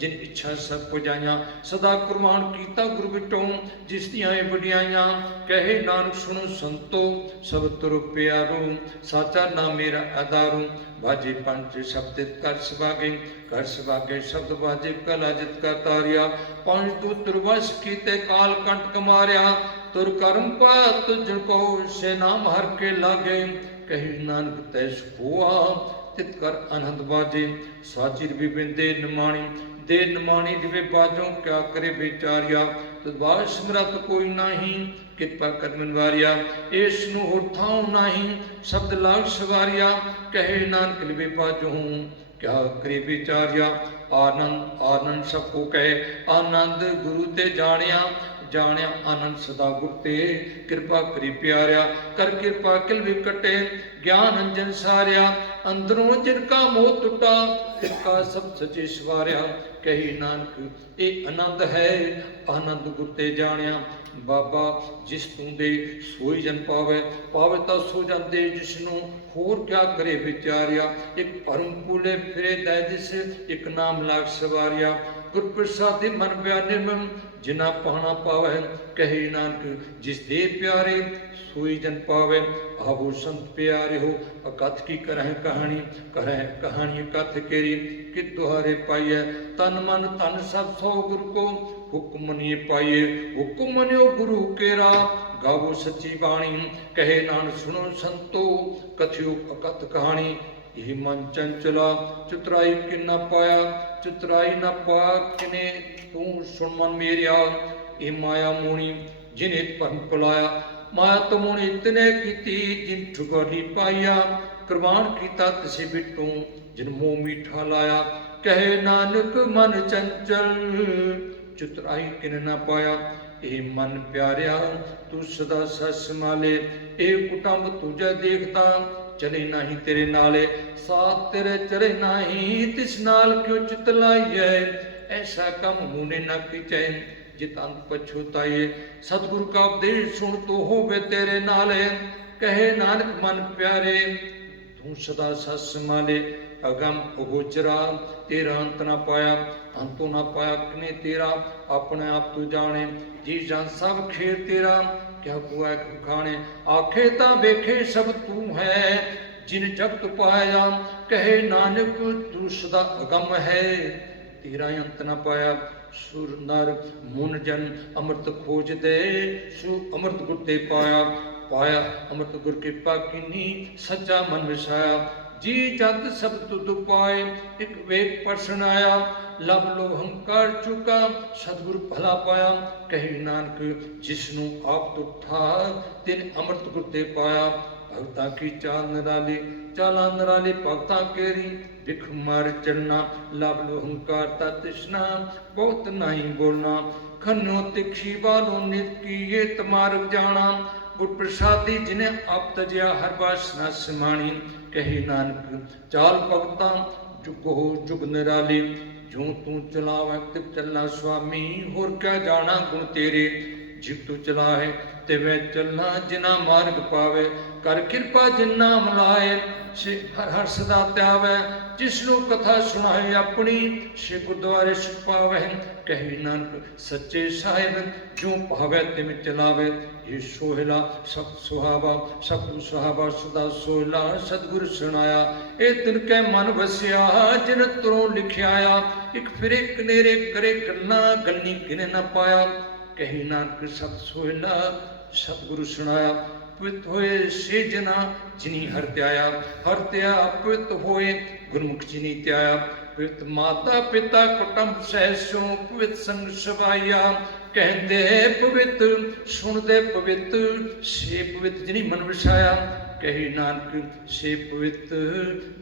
जिन इच्छा सब पुजाइया, सदा कुर्बान कीता गुरु बिटो, जिस दियां वडियाइया, कहे नानक सुनो संतो सब तुर प्यारो, साचा नाम मेरा आधारो, बाजे पंच शब्द कर सभागे शब्द बाजे कला जित का तारिया, पंच तू तुरवश कीते काल कंटक मारिया, तुर कर्म पा तुझ को से नाम हर के लागे, कही नानक तैस हुआ तित कर आनंद बाजे, साचिर बिबिन दे नमाणी दे नमाणी दिवे बाजों क्या करे बेचारिया, तुदबार सिमरत कोई नहीं किरपा कर मनवारिया, इस नु होठां नहीं शब्द लाग सवारिया, कहे नानक लिवे बाजों क्या करे बेचारिया, आनंद आनंद सबको कहे आनंद गुरु ते जानिया, जानिया आनंद सदा गुर ते, कृपा करी प्यारिया कर कृपा किल भी कटे, ज्ञान अंजन सारिया, अंदरों जिनका मोह टुटा, तिनका सब सचे सवारिया, कही नानक ये आनंद है आनंद गुर ते जानिया, बाबा जिस तू दे सोई जन पावे, पावे तो सो जन दे जिसनों होर क्या करे विचारिया, एक परम पूले फिरे दै जिस, एक नाम लाग सवारिया, गुर प्रसादे मन प्यार निर्मल, जिना पाना पावे, कहे नानक जिस दे प्यारे सोई जन पावे, आवो संत प्यारे हो, अकथ की करह कहानी कथ केरी, कि तुहारे पाइए, तन मन तन सब सौ गुरु को, हुक्म मनिए पाइए, हुक्म मनियो गुरु केरा, गावो सच्ची बाणी, कहे नानक सुनो संतो, कथियो अकथ कहानी, यही मन चंचला चतुराई किन न पाया, चतुराई न पा किने तू सुन मन मेरिया, ये माया मोणी जिन्हें परम पुलाया, माया तो मोणी इतने कीती जिन ठुगरी पाइया, कुर्बान कीता तिसे बिटू जिन मोह मीठा लाया, कहे नानक मन चंचल चतुराई किन न पाया, ए मन प्यारिया तू सदा सस माले, ए कुटुंब तुझे देखता चले नहीं तेरे नाले, साथ तेरे चले नहीं तिस नाल क्यों चित लाई है, ऐसा कम मुने न खिंचे जित अंत पछुताए, सतगुरु का उपदेश सुन तो होवे तेरे नाले, कहे नानक मन प्यारे तू सदा सस माले, अगम अगोचरा तेरा अंत न पाया, अंतो न पाया किने तेरा, अपने आप तू जाने जी जान सब खेर तेरा, क्या कुआ खाने आखे ता वेखे सब तू है, जिन जगत पाया, कहे नानक तू सदा अगम है, तेरा अंत न पाया, सुर नर मुन जन अमृत खोज दे, सु अमृत गुर ते पाया, पाया अमृत गुर कृपा कीनी, सच्चा मन विसाया, जी जग सब तुद पाए, एक वेद परसन आया, लब लो हंकार चुका, सतगुरु भला पाया, कही नानक जिसनु आप तुठा, तिन अमृत गुर ते पाया, भगता की चाल निराली भगता केरी, बिख मार चढ़ना, लब लो हंकार ता तृष्णा, बहुत नहीं बोलना, खन्यो तिखी बालो नित की ये तमारक जाना, गुर प्रसादी जिन्हें आप तजिया हर बासना समाणी, कही नानक चाल भगता जुग हो जुग निराली, जो तू चलावे तिब चलना स्वामी, होर क्या जाना गुण तेरे, जिब तू चला है तिवे चलना, जिना मार्ग पावे, कर कृपा जिन्ना मलाए, से हर हर सदा त्यावे, जिसनु कथा सुनाए अपनी, से गुरुद्वारे सुख पावे, कही नानक सच्चे साहिब जो भावे तिम चलावे, ये सोहला सब सुहावा सब सुहावा सदा सोहला, सतगुरु सुनाया ए तिन के मन वसिया, जिन तुरों लिखियाया, एक फिरे कनेरे करे गल्ला, गलनी गिने न पाया, कही नानक सब सोहला सतगुरु सुनाया, पवित्र होए से जना जिनी हरत्याया, हरत्या पवित्र होए ਗੁਰਮੁਖ ਚੀਨੀ ਧਿਆਇਆ। ਪਵਿੱਤ ਮਾਤਾ ਪਿਤਾ ਕੁਟੰਬ ਸਹਿਸੋਂ ਪਵਿੱਤ ਸੰਗ ਸਵਾਇਆ। ਕਹਿੰਦੇ ਪਵਿੱਤ ਸੁਣਦੇ ਪਵਿੱਤ ਸੇ ਪਵਿੱਤ ਜਿਨੀ ਮਨ ਵਸਾਇਆ। ਕਹੀ ਨਾਨਕ ਸੇ ਪਵਿੱਤ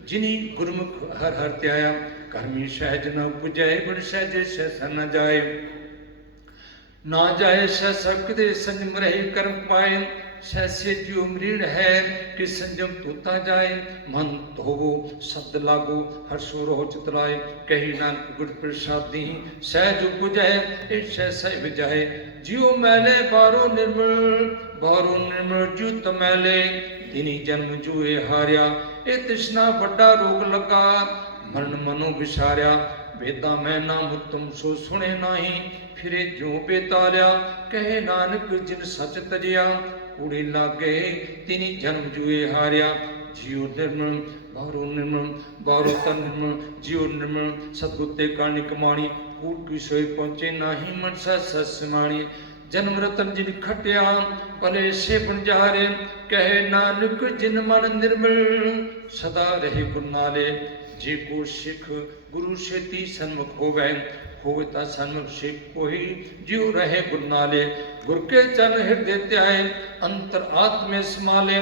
ਜਿਨੀ ਗੁਰਮੁਖ ਹਰ ਹਰ ਧਿਆਇਆ। ਕਰਮੀ ਸਹਿਜ ਨ ਪੁਜੈ ਬੜ ਸਹਿਜੇ ਸਹਿਸਾ ਨ ਜਾਏ। ਨਾ ਜਾਏ ਸਹਿਸਾ ਕਿਦੇ ਸੰਜਮ ਰਹੇ ਕਰਮ ਪਾਏ। ਸਹਿਸੇ ਜਿਉ ਮਰੀੜ ਹੈ ਕਿ ਸੰਜਮ ਤੋਤਾ ਜਾਏ। ਮਨ ਧੋਵੋ ਸ਼ਬਦ ਲਾਗੋ ਹਰ ਸੋ ਰੋ ਚਿਤਰਾਏ। ਕਹੀ ਨਾਨਕ ਗੁਰ ਪ੍ਰਸਾਦੀ ਸਹਿਜ ਉਪਜੈ ਇਹ ਸਹਿਸਾ ਵਿਜਾਏ। ਜਿਉ ਮੈਲੇ ਬਾਹਰੋਂ ਨਿਰਮਲ ਜਿਉ ਤਮੈਲੇ। ਤਿਨੀ ਜਨਮ ਜੂਏ ਹਾਰਿਆ ਇਹ ਤ੍ਰਿਸ਼ਨਾ ਵੱਡਾ ਰੋਗ ਲੱਗਾ। ਮਰਨ ਮਨੋ ਵਿਸਾਰਿਆ ਵੇਦਾਂ ਮੈਂ ਨਾਮ ਉਤਮ ਸੋ ਸੁਣੇ ਨਾਹੀ। ਫਿਰੇ ਜਿਉ ਬੇਤਾਲਿਆ ਕਹੇ ਨਾਨਕ ਜਿਨ ਸਚ ਤਜਿਆ। ਕੂੜੇ ਲਾਗੇ ਤਿਨੀ ਜਨਮ ਜੂਏ ਹਾਰਿਆ। ਜਿਉ ਨਿਰਮਲ ਬਾਹਰੋਂ ਤਨ ਨਿਰਮਲ ਜਿਉ ਨਿਰਮਲ ਸਤਿਗੁਰ ਤੇ ਕਾਣੀ ਕਮਾਣੀ। ਕੂੜ ਕੀ ਸੋਏ ਪਹੁੰਚੇ ਨਾਹੀ ਮਨ ਸਹਿ ਸਮਾਣੀ। ਜਨਮ ਰਤਨ ਜਿਨ ਖਟਿਆ ਭਲੇ ਸੇ ਬਣਜਾਰੇ। ਕਹੇ ਨਾਨਕ ਜਿਨ ਮਨ ਨਿਰਮਲ ਸਦਾ ਰਹੇ ਗੁਰ ਨਾਲੇ। ਜੇ ਕੋ ਸਿੱਖ ਗੁਰੂ ਛੇਤੀ ਸਨਮੁਖ ਹੋਵੇ ਹੋਵੇ ਤਾਂ ਸਨਮੁਖ ਸਿੱਖ ਕੋਈ ਜਿਉ ਰਹੇ ਗੁਰ ਨਾਲੇ। ਗੁਰ ਕੇ ਚਰਨ ਹਿਰਦੇ ਧਿਆਏ ਅੰਤਰ ਆਤਮੇ ਸਮਾਲੇ।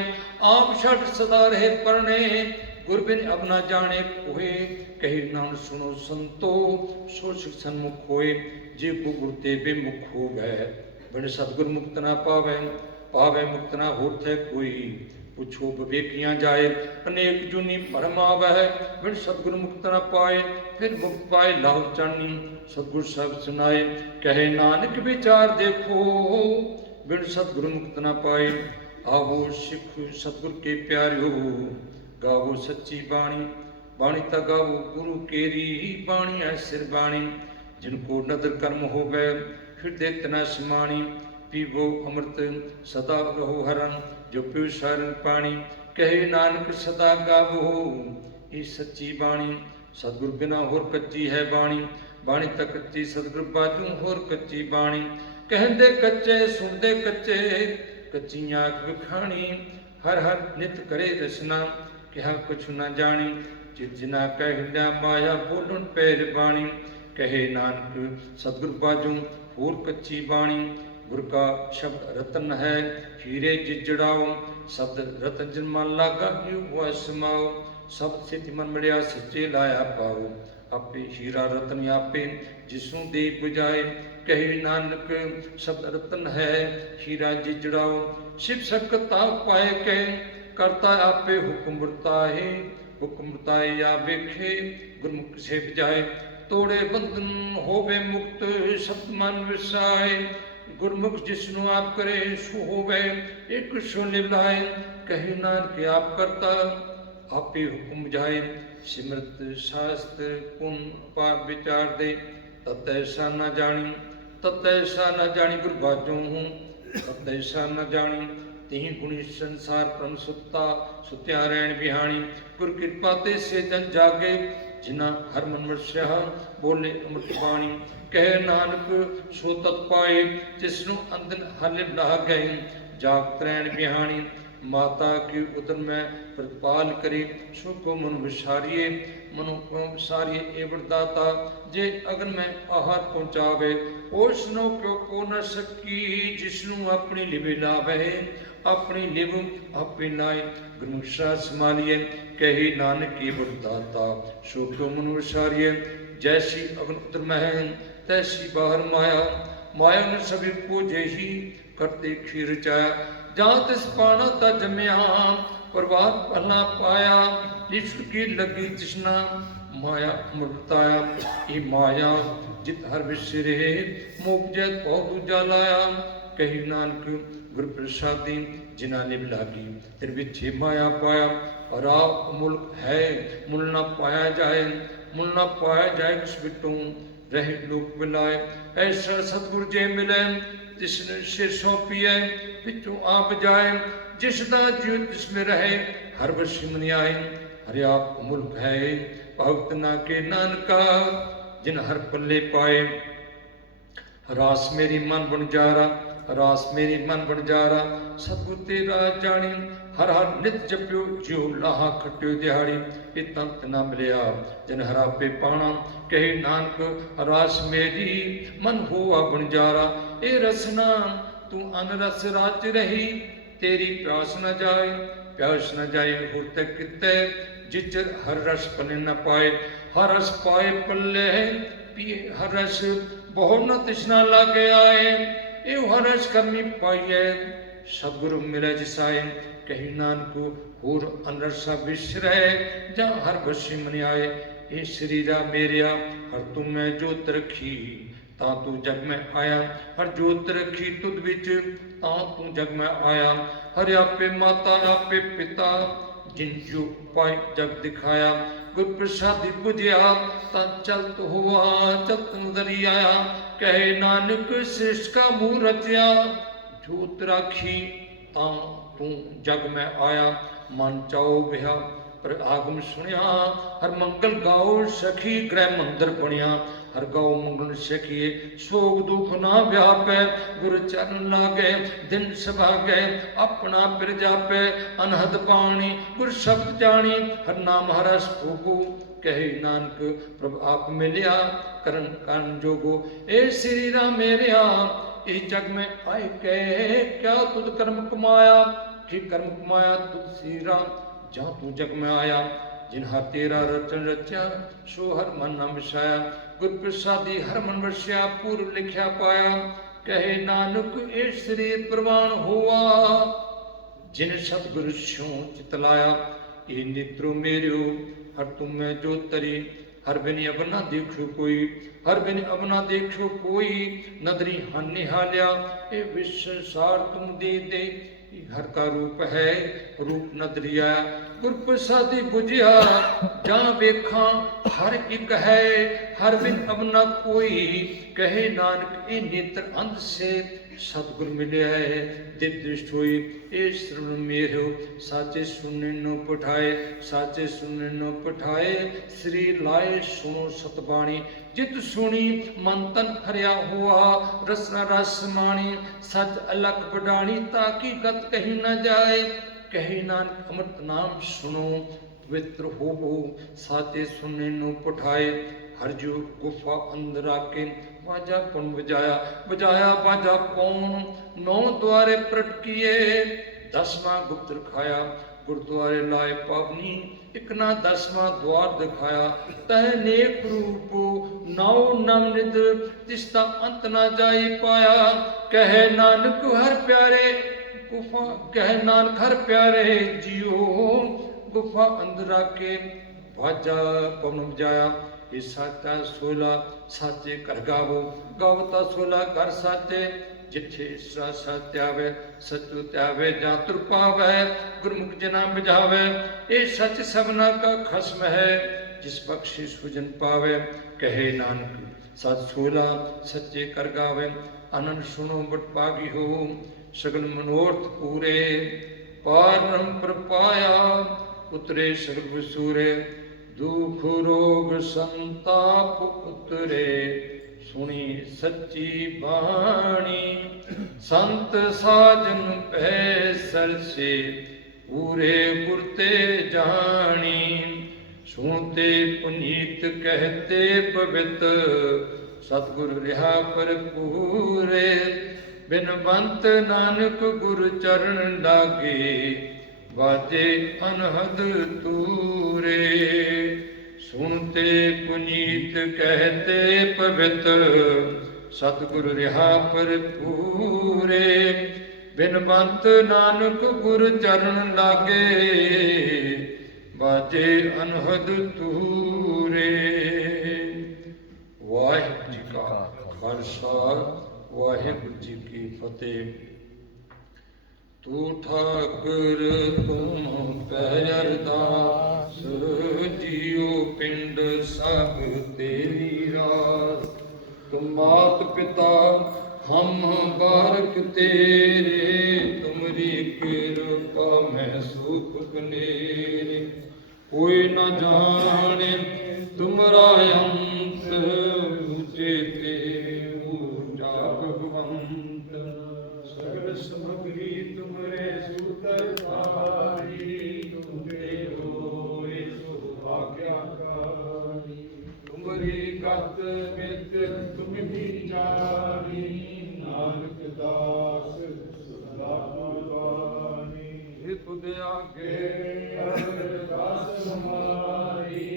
ਆਪ ਛੱਡ ਸਦਾ ਰਹੇ ਪਰਣੇ ਗੁਰ ਬਿਨ ਅਬ ਨਾ ਜਾਣੇ ਕੋਏ। ਕਹੀ ਨਾਮ ਸੁਣੋ ਸੰਤੋ ਸੋ ਸਿੱਖ ਸਨਮੁਖ ਹੋਏ। ਜੇ ਕੋ ਗੁਰ ਤੇ ਬੇਮੁਖ ਹੋਵੇ ਬਿਨ ਸਤਿਗੁਰ ਮੁਕਤ ਨਾ ਪਾਵੇ ਮੁਕਤ ਨਾ ਹੋਠੈ ਕੋਈ। ਪੁੱਛੋ ਵਿਵੇਕੀਆਂ ਜਾਏ ਅਨੇਕ ਜੁਨੀ ਭਰਮ ਆਵੈ। ਬਿਨ ਸਤਿਗੁਰ ਮੁਕਤ ਨਾ ਪਾਏ ਫਿਰ ਮੁਕਤ ਪਾਏ ਲਾਭ ਚਾਨੀ। ਸਤਿਗੁਰ ਸਬਦ ਸੁਨਾਏ ਕਹੇ ਨਾਨਕ ਵਿਚਾਰ ਦੇਖੋ। ਬਿਨ ਸਤਿਗੁਰ ਮੁਕਤ ਨਾ ਪਾਏ। ਆਵੋ ਸਿੱਖ ਸਤਿਗੁਰ ਕੇ ਪਿਆਰਿਓ ਗਾਵੋ ਸੱਚੀ ਬਾਣੀ। ਬਾਣੀ ਤਾਂ ਗਾਵੋ ਗੁਰੂ ਕੇਰੀ ਬਾਣੀ ਐ ਸਿਰ ਬਾਣੀ। ਜਿਨ ਕੋ ਨਦਰ ਕਰਮ ਹੋਵੇ ਹਿਰਦੇ ਤਨਾ ਸਮਾਣੀ। ਪੀਵੋ ਅੰਮ੍ਰਿਤ ਸਦਾ ਰਹੋ ਹਰਨ ਜੋ ਪਿਉ ਸਾਰਨ ਪਾਣੀ। ਕਹੇ ਨਾਨਕ ਸਦਾ ਗਾਵੋ ਇਹ ਸੱਚੀ ਬਾਣੀ। ਸਤਿਗੁਰ ਬਿਨਾ ਹੋਰ ਕੱਚੀ ਹੈ ਬਾਣੀ। ਬਾਣੀ ਤਾਂ ਕੱਚੀ ਸਤਿਗੁਰ ਬਾਝੂ ਹੋਰ ਕੱਚੀ ਬਾਣੀ। ਕਹਿੰਦੇ ਕੱਚੇ ਸੁਣਦੇ ਕੱਚੇ ਕੱਚੀ ਆਖ ਵਿਖਾਣੀ। ਹਰ ਹਰ ਨਿਤ ਕਰੇ ਰਸਨਾ ਕਿਹਾ ਕੁਛ ਨਾ ਜਾਣੀ। ਜਿਤ ਜਿਨਾ ਕਹਿ ਮਾਇਆ ਬੋਲਣ ਪੈਰ ਬਾਣੀ। ਕਹੇ ਨਾਨਕ ਸਤਿਗੁਰ ਬਾਝੂ ਹੋਰ ਕੱਚੀ ਬਾਣੀ। ਗੁਰ ਕਾ ਸ਼ਬਦ ਰਤਨ ਹੈ ਹੀਰੇ ਜਿਜੜਾਓ। ਸ਼ਬਦ ਰਤਨ ਜਿਨ ਮਨ ਲਾਗਾ ਜਿਉ ਹੋਇ ਸਮਾਓ। ਸ਼ਬਦ ਸਿੱਧ ਮਨ ਮਿਲਿਆ ਸੱਚੇ ਲਾਇਆ ਪਾਓ। ਆਪੇ ਹੀਰਾ ਰਤਨ ਆਪੇ ਜਿਸਨੂੰ ਦੇ 부ਜਾਏ। ਕਹੇ ਨਾਨਕ ਸ਼ਬਦ ਰਤਨ ਹੈ ਹੀਰਾ ਜਿਜੜਾਓ। ਸ਼ਿਵ ਸਕਤਾ ਪਾਏ ਕਹੇ ਕਰਤਾ ਆਪੇ ਹੁਕਮ ਵਰਤਾਏ। ਹੁਕਮ ਵਰਤਾਏ ਆ ਵੇਖੇ ਗੁਰਮੁਖ ਸੇ ਬਜਾਏ। ਤੋੜੇ ਬੰਧਨ ਹੋਵੇ ਮੁਕਤ ਸ਼ਬਦ ਮਨ ਵਿਸਾਏ। ਗੁਰਮੁਖ ਜਿਸਨੂੰ ਆਪ ਕਰੇ ਸੋ ਹੋਵੇ ਇੱਕ ਸੋ ਨਿਭਾਏ। ਕਹੇ ਨਾਨਕ ਆਪ ਕਰਤਾ ਆਪੇ ਹੁਕਮ ਬੁਝਾਏ। ਸਿਮਰਤ ਸ਼ਾਸਤਰ ਪੁਨ ਪਾਪ ਵਿਚਾਰ ਦੇ ਤਤ ਐਸਾ ਨਾ ਜਾਣੀ। ਤਤ ਐਸਾ ਨਾ ਜਾਣੀ ਗੁਰ ਬਾਝੋਂ ਤਤ ਐਸਾ ਨਾ ਜਾਣੀ। ਤਿਹੀ ਗੁਣੀ ਸੰਸਾਰ ਪਰਮ ਸੁੱਤਿਆ ਰਹਿਣ ਬਿਹਾਣੀ। ਗੁਰ ਕਿਰਪਾ ਤੇ ਸੇ ਜਨ ਜਾਗੇ ਜਿਨਾ ਹਰ ਮਨ ਵਸਿਆ ਬੋਲੇ ਅੰਮ੍ਰਿਤ ਬਾਣੀ। ਕਹੇ ਨਾਨਕ ਸੋ ਤਤ ਪਾਏ ਜਿਸਨੂੰ ਅੰਦਨ ਹਲੇ ਲਾ ਗਏ। ਜਾਗ ਤਰੈਣ ਬਿਹਾਣੀ ਮਾਤਾ ਕੀ ਉਦਰ ਮੈਂ ਪ੍ਰਤਪਾਲ ਕਰੀ। ਸੋ ਕੋ ਮਨ ਵਿਸਾਰੀਏ ਮਨੁ ਕੋ ਵਿਸਾਰੀਏ ਏਵੜ ਦਾਤਾ। ਜੇ ਅਗਨ ਮੈਂ ਆਹਾਰ ਪਹੁੰਚਾਵੇ ਉਸ ਨੂੰ ਕਿਉ ਕੋ ਨ ਸਕੀ। ਜਿਸਨੂੰ ਆਪਣੀ ਲਿਵੇ ਲਾਵੇ ਆਪਣੀ ਲਿਵ ਆਪੇ ਲਾਏ। ਗੁਰਮੁਖ ਸਾਧ ਸੰਭਾਲੀਏ ਕਹੀ ਨਾਨਕ ਏਵੜ ਦਾਤਾ। ਸੋ ਕਿਉ ਮਨ ਵਿਸਾਰੀਏ ਜੈਸੀ ਅਗਨ ਉਦਰ ਮਹਿ ਤੈਸੀ ਬਾਹਰ ਮਾਇਆ। ਮਾਇਆ ਨੇ ਸਭੀ ਕੋ ਜਿਹੀ ਕਰਤੇ ਖੀਰ ਰਚਾਇਆ। ਜਾਂ ਤਿਸ ਪਾਣਾ ਤਾਂ ਜੰਮਿਆ ਪ੍ਰਵਾਦ ਪਹਿਲਾ ਪਾਇਆ। ਇਸ਼ਕ ਕੀ ਲੱਗੀ ਤ੍ਰਿਸ਼ਨਾ ਮਾਇਆ ਮੁਰਤਾਇਆ। ਇਹ ਮਾਇਆ ਜਿਤ ਹਰ ਵਿਸਰੇ ਮੁਕਜੈ ਬਹੁ ਦੂਜਾ ਲਾਇਆ। ਕਹੀ ਨਾਨਕ ਗੁਰ ਪ੍ਰਸਾਦੀ ਜਿਨਾ ਨਿਭ ਲਾਗੀ ਤਿਨ ਵਿਛੇ ਮਾਇਆ ਪਾਇਆ। ਔਰ ਆਪ ਮੁਲਕ ਹੈ ਮੁੱਲ ਨਾ ਪਾਇਆ ਜਾਏ। ਮੁੱਲ ਨਾ ਪਾਇਆ ਜਾਏ ਕਿਸ ਬਿਟੂ ਰਹੇ ਲੋਕ ਮਿਲਾਏ। ਐਸਾ ਸਤਿਗੁਰ ਜੇ ਮਿਲੇ ਤਿਸਨੇ ਸਿਰ ਸੌਂਪੀਐ ਵਿੱਚੋਂ ਆਪ ਜਾਏ। ਜਿਸ ਦਾ ਜੀਵ ਤਿਸ ਮੇ ਰਹੇ ਹਰ ਵਸੀ ਮਨਿ ਆਏ। ਹਰਿ ਆਪ ਮੁਲਕ ਹੈ ਭਗਤ ਨਾ ਕੇ ਨਾਨਕਾ ਜਿਨ ਹਰ ਪੱਲੇ ਪਾਏ। ਰਾਸ ਮੇਰੀ ਮਨ ਵਣਜਾਰਾ रास मेरी मन बणजारा सतगुर तेरा जानी हर हर नित जप्यो ज्यो लाहा खट्यो दिहाड़ी ये तंत न मिलया जन हरापे पाना कहे नानक रास मेरी मन हुआ बणजारा ए रसना तू अनरस राज रही तेरी प्यास न जाए प्यास न जाए होर तक किते जिचर हर रस पने न पाए हर रस पाए पल्ले पिए हर रस बहु न तृष्णा लागे आए एव हर रस करनी पाइए सतगुरु मिले जिसाए कही नानको होर अनरसा बिसरे जा हर बसी मन आए ए शरीरा मेरिया हर तुम मैं जोत रखी ता तू जग में आया हर जोत रखी तुद विच ता तू जग में आया हर आपे माता आपे पिता जिन जो पाए जग दिखाया गुर प्रसादी बुझिया ता चलत हुआ चलत नदरी आया कहे नानक श्रेष्ठ का मुँह रचिया जोत राखी ता तू जग में आया मन चाओ बिहा पर आगम सुनिया हर मंगल गाओ सखी ग्रह मंदिर बनिया हर गाओ मंगल सखिए सोग दुख ना व्यापे गुरु चरण लागे दिन सभागे अपना पिर जापे अनहद पानी गुर शब्द जानी हर नाम हरस भोगो कहे नानक प्रभु आप मिलिया करन कान जोगो ए श्री राम मेरिया इस जग में आए कहे क्या तुद कर्म कमाया कि कर्म कमाया तुद श्री राम जहाँ तू जग में आया जिन हर तेरा रचन रचा सो हर मन न मिसाया गुर प्रसादी हर मन वस्या पूर्व लिखया पाया कहे नानक ए शरीर प्रवान हुआ जिन सतगुरु स्यों चितलाया ये नेत्रो मेरियो हर तुम में जो तरी हर बिन अब ना देखो कोई हर बिन अब ना देखो कोई नदरी हानि हालिया ए विश्व सार तुम दे हर का रूप है रूप नदरिया गुर प्रसादी बुझिया जहाँ वेखा हर एक है हर बिन अब न कोई कहे नानक ए नेत्र अंध से सतगुर मिले है दिव्य दृष्ट हुई ए श्रवण मेरे साचे सुनने नो पठाए साचे सुनने नो पठाए श्री लाए सुनो सतबाणी जित सुनी मन तन हरिया हुआ रसना रस माणी सच अलख बढ़ानी ताकि गत कहीं न जाए कहे नानक अमृत नाम सुनो पवित्र हो साचे सुनने नो पठाए हर जो गुफा अंदर आके बाजा पुन बजाया बजाया बाजा कौन 9 द्वारे प्रट किए 10वां गुप्त रखाया गुरुद्वारे लाए पावनी एक ना 10वां द्वार दिखाया तह नेक रूप 9 नवनिध तिस्ता अंत ना जाई पाया कहे नानक हर प्यारे गुफा कहे नानक हर प्यारे जियो गुफा अंदर आके बाजा पुन बजाया ये साचा सोला साचे कर गावो गावता सोला कर साचे जिथे सत्यावे सचु त्यावे जा तुर पावे गुरमुख जना बुझावे ये सच सबना का खस्म है जिस बख्शे सुजन पावे कहे नानक सत सोला सच्चे कर गावे आनंद सुनो बट पागी हो सगल मनोरथ पूरे पारम पर पाया उतरे सगल वसूरे दुख रोग संताप उतरे सुनी सच्ची बाणी संत साजन पै सरसे पूरे गुरते जानी सुनते पुनीत कहते पवित सतगुरु रिहा पर पूरे बिनवंत नानक गुरु चरण लागे बाजे अनहद तूरे सुनते पुनीत कहते पवित्र सतगुरु रिहा पर पूरे बिनवंत नानक गुरु चरण लागे बाजे अनहद तूरे। वाहिगुरु जी का खालसा वाहिगुरु जी की फतेह। तू ठाकुर तुम पै अरदास जियो पिंड सब तेरी रास तुम मात पिता हम बारक तेरे तुमरी कृपा में सुख कनेरे कोई न जाने तुमरा अंत ऊंचे ते ऊंचा भगवंत ਕਰੀ ਗਤ ਮਿਤ ਤੁਮ ਹੀ ਜਾਣੀ ਨਾਨਕ ਦਾਸ ਸਦਾ ਕੁਰਬਾਨੀ हे तुद आगे ਅਰਦਾਸ ਹਮਾਰੀ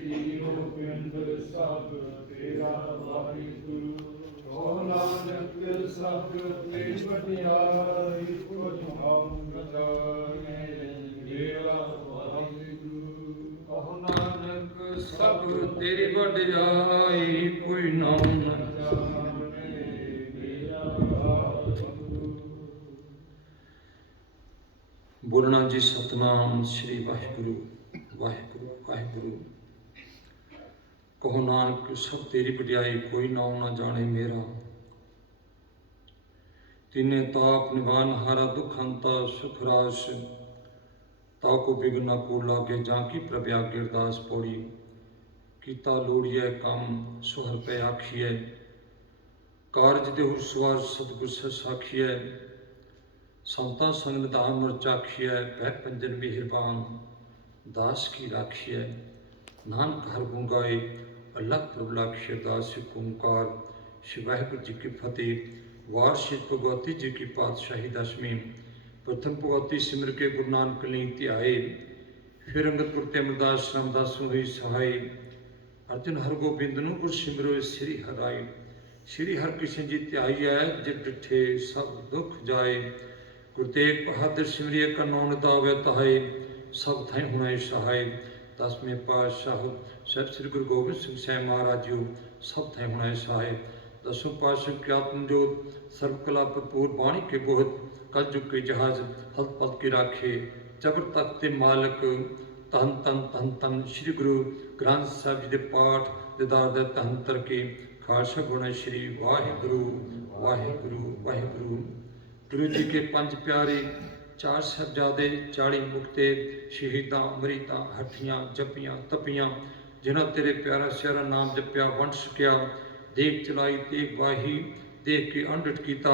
ਜੀਉ ਪਿੰਡ ਸਭ ਤੇਰਾ ਵਾਹਿਗੁਰੂ ਓ ਨਾਨਕ ਸਭ ਤੇ ਵਡਿਆਈ ਕੁਝ ਹਮ ਗਦਾਏ ਤੇਰਾ ਵਾਹਿਗੁਰੂ ਕਹੋ ਨਾਨਕ ਸਭ ਤੇਰੀ ਵਡਿਆਈ ਕੋਈ ਨਾਮ ਨਾ ਬੋਲਣਾ ਜੀ ਸਤਨਾਮ ਸ੍ਰੀ ਵਾਹਿਗੁਰੂ ਵਾਹਿਗੁਰੂ ਵਾਹਿਗੁਰੂ। ਕਹੋ ਨਾਨਕ ਸਭ ਤੇਰੀ ਵਡਿਆਈ ਕੋਈ ਨਾਮ ਨਾ ਜਾਣੇ ਮੇਰਾ। ਤਿਨੇ ਤਾਪ ਨਿਵਾਨ ਹਾਰਾ ਦੁਖ ਅੰਤਾ ਸੁਖ ਰਾਸ ਤਾ ਕੋ ਬਿਗਨਾ ਕੋ ਲਾਗੇ ਜਾਂ ਕੀ ਪ੍ਰਭਿਆ ਗਿਰਦਾਸ ਪੌੜੀ ਕੀਤਾ ਲੋੜੀਐ ਕੰਮ ਸੁਹਰ ਪੈ ਆਖੀਐ ਕਾਰਜ ਦੇਹੁ ਸਵਾਰ ਸਤਿਗੁਰ ਸਾਖੀਐ ਸੰਤਾਂ ਸੰਗ ਨਿਧਾਨ ਮਰ ਚਾਖੀਐ ਪੈ ਪੰਜਨ ਮਿਹਰਬਾਨ ਦਾਸ ਕੀ ਰਾਖੀਐ ਨਾਨਕ ਹਰ ਗੁੰਗਾਏ ਅੱਲਾਹ ਪ੍ਰਭ ਲਾਖੀਐ ਦਾਸ ਓੰਕਾਰ ਸ਼੍ਰੀ ਵਾਹਿਗੁਰੂ ਜੀ ਕੀ ਫਤਿਹ। ਵਾਰਸ਼ਿਕ ਭਗਵਤੀ ਜੀ की पातशाही दशमी। प्रथम भगवती सिमर के गुरु नानक ली ध्याए फिर अंगत गुरु ते अमरदास रामदास हुई सहाय अर्जुन हर गोबिंद नु गुर सिमरो श्री हराय श्री हर कृष्ण जी ध्याई है जित डिठे सब दुख जाए गुरु तेग बहादुर सिमरिए का नौन दावे तहाए सब थाई हुनाई सहाय। दसवें पातशाह साहिब श्री गुरु गोबिंद सिंह साहिब महाराज जी सब थाई हुनाई सहाय। दसों पातशाह की आत्मजोत सर्वकला भरपूर बाणी के बोहत कल जुग के जहाज हल पल के राखे जबर तख्त के मालक धन धन धन धन श्री गुरु ग्रंथ साहिब जी के पाठ दिदार दे धन तर के खालसा गुण श्री वाहिगुरु वाहिगुरु वाहिगुरु। गुरु जी के पंज प्यारे चार साहिबजादे 40 मुक्ते शहीदां मरीदां हठियां जपियां तपियां जिन्हां तेरे प्यारा सियारा नाम जपिया वंश सकिया देख चलाई तेग वाही देख के अंडट कीता